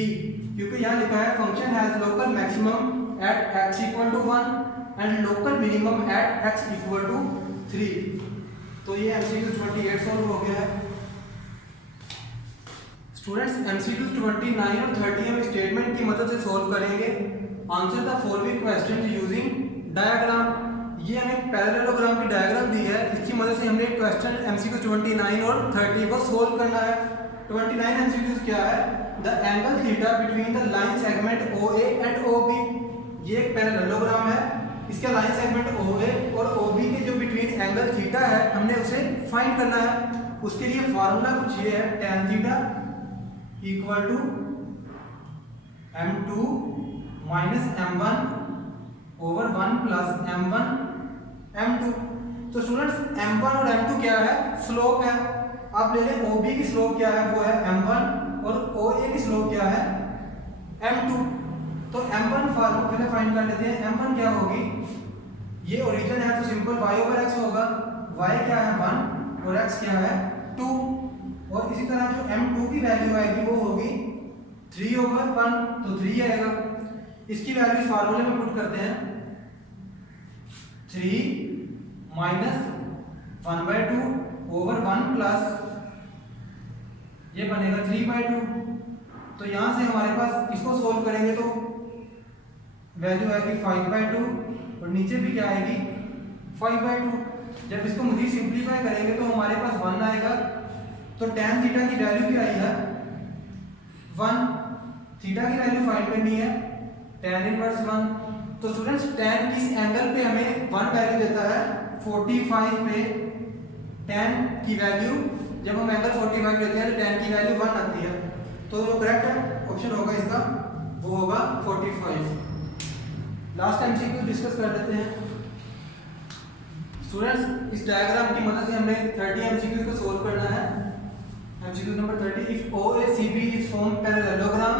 क्योंकि यहाँ लिखा है function has local maximum at x equal to 1 and local minimum at x equal to 3। तो ये MCQ 28 सॉल्व हो गया है। स्टूडेंट्स MCQ 29 और 30 हम स्टेटमेंट की मदद से सॉल्व करेंगे। Answer the following question using diagram. ये हमें पैरेललोग्राम की डायग्राम दी है, इसकी मदद से हमने क्वेश्चन MCQ 29 और 30 को सॉल्व करना है। 29 MCQ क्या है, the angle theta between the line segment OA and OB। ये एक पैरेललोग्राम है, इसका लाइन सेगमेंट OA और OB के जो बिटवीन एंगल थीटा है हमने उसे फाइंड करना है। उसके लिए फार्मूला कुछ ये है, tan theta equal to m2 minus m1 over 1 plus m1 m2। तो स्टूडेंट्स m1 और m2 क्या है, स्लोप है। आप ले लें OB की स्लोप क्या है, वो है m1 और OA की स्लोप क्या है, m2। तो m1 फार्मूला पहले फाइंड कर लेते हैं। m1 क्या होगी, ये ओरिजिन है तो सिंपल y ओवर x होगा। y क्या है 1 और x क्या है 2। और इसी तरह जो m2 की वैल्यू आएगी वो होगी 3 ओवर 1, तो 3 आएगा। इसकी वैल्यू इस फार्मूले में पुट करते हैं, 3 माइनस 1/2 ओवर 1 प्लस ये बनेगा 3/2। तो यहाँ से हमारे पास इसको सोल्व करेंगे तो वैल्यू आएगी 5/2 और नीचे भी क्या आएगी 5/2। जब इसको मज़ीद सिंप्लीफाई करेंगे तो हमारे पास 1 आएगा। तो tan थीटा की वैल्यू क्या आई है 1। थीटा की वैल्यू फाइंड करनी है, tan इनवर्स 1। तो स्टूडेंट्स tan किस एंगल पे हमें 1 वैल्यू देता है, 45 पे tan की वैल्यू, जब हम एंगल 45 लेते हैं तो tan की वैल्यू 1 आती है। तो जो करेक्ट ऑप्शन होगा इसका वो होगा 45। लास्ट MCQ डिस्कस कर लेते हैं। स्टूडेंट्स इस डायग्राम की मदद से हमने 30 MCQ को सोल्व करना है। MCQ number 30, if OACB is form parallelogram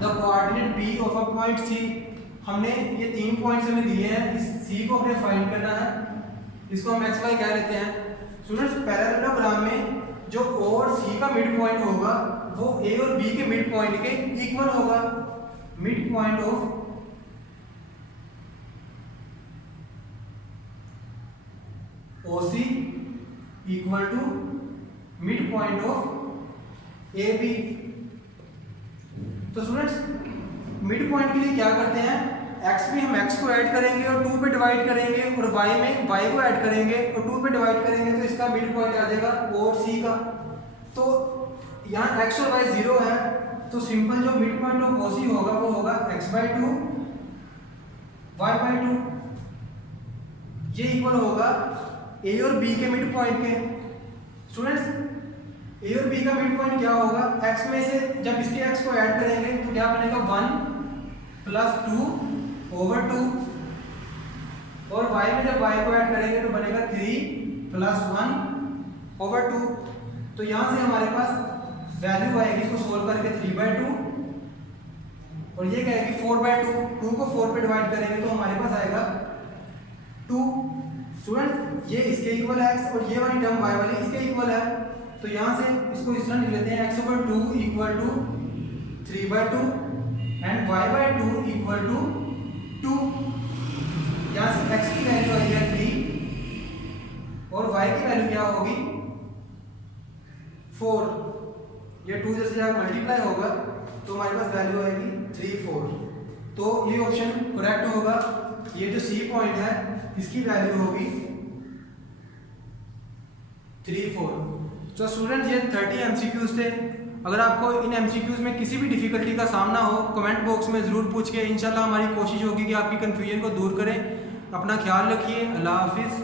the coordinate B of a point C। हमने ये 3 पॉइंट्स हमें दिए हैं, इस C को हमें फाइंड करना है। इसको हम XY कह लेते हैं। स्टूडेंट्स पैरेललोग्राम में जो O और C का मिड पॉइंट होगा वो A और B के मिड पॉइंट के इक्वल होगा। Mid point of OC equal to mid point of AB। तो स्टूडेंट्स मिड पॉइंट के लिए क्या करते हैं, x में हम x को ऐड करेंगे और 2 पे डिवाइड करेंगे और y में y को ऐड करेंगे और 2 पे डिवाइड करेंगे, तो इसका मिड पॉइंट आ जाएगा O और C का। तो यहाँ x और y 0 है, तो सिंपल जो मिड पॉइंट ऑफ OC होगा वो होगा x/2 y/2। ये इक्वल होगा A और B के मिड पॉइंट के। स्टूडेंट्स A और B का मिड पॉइंट क्या होगा, x में से जब इसके x को ऐड करेंगे तो क्या बनेगा 1 प्लस 2 ओवर 2 और y में जब y को ऐड करेंगे तो बनेगा 3 प्लस 1 ओवर 2। तो यहाँ से हमारे पास वैल्यू आएगी, इसको सोल्व करके 3/2 और ये कहेगी 4/2। 2 को 4 पे डिवाइड करेंगे तो हमारे पास आएगा 2। स्टूडेंट ये इसके इक्वल है x और ये वाली टर्म y वाली इसके इक्वल है, तो यहाँ से इसको इस तरह लिख लेते हैं x/2 equal to 3/2 and y/2 equal to 2। यहाँ से x की वैल्यू आई है 3 और y की वैल्यू क्या होगी 4। ये 2 जैसे जब मल्टीप्लाई होगा तो हमारे पास वैल्यू आएगी 3 4। तो ये ऑप्शन करेक्ट होगा। ये जो सी पॉइंट है इसकी वैल्यू होगी 3 4। तो स्टूडेंट ये 30 एमसीक्यूज थे। अगर आपको इन एमसीक्यूज में किसी भी डिफिकल्टी का सामना हो कमेंट बॉक्स में ज़रूर पूछ के इंशाल्लाह हमारी कोशिश होगी कि आपकी कन्फ्यूजन को दूर करें। अपना ख्याल रखिए। अल्लाह हाफिज़।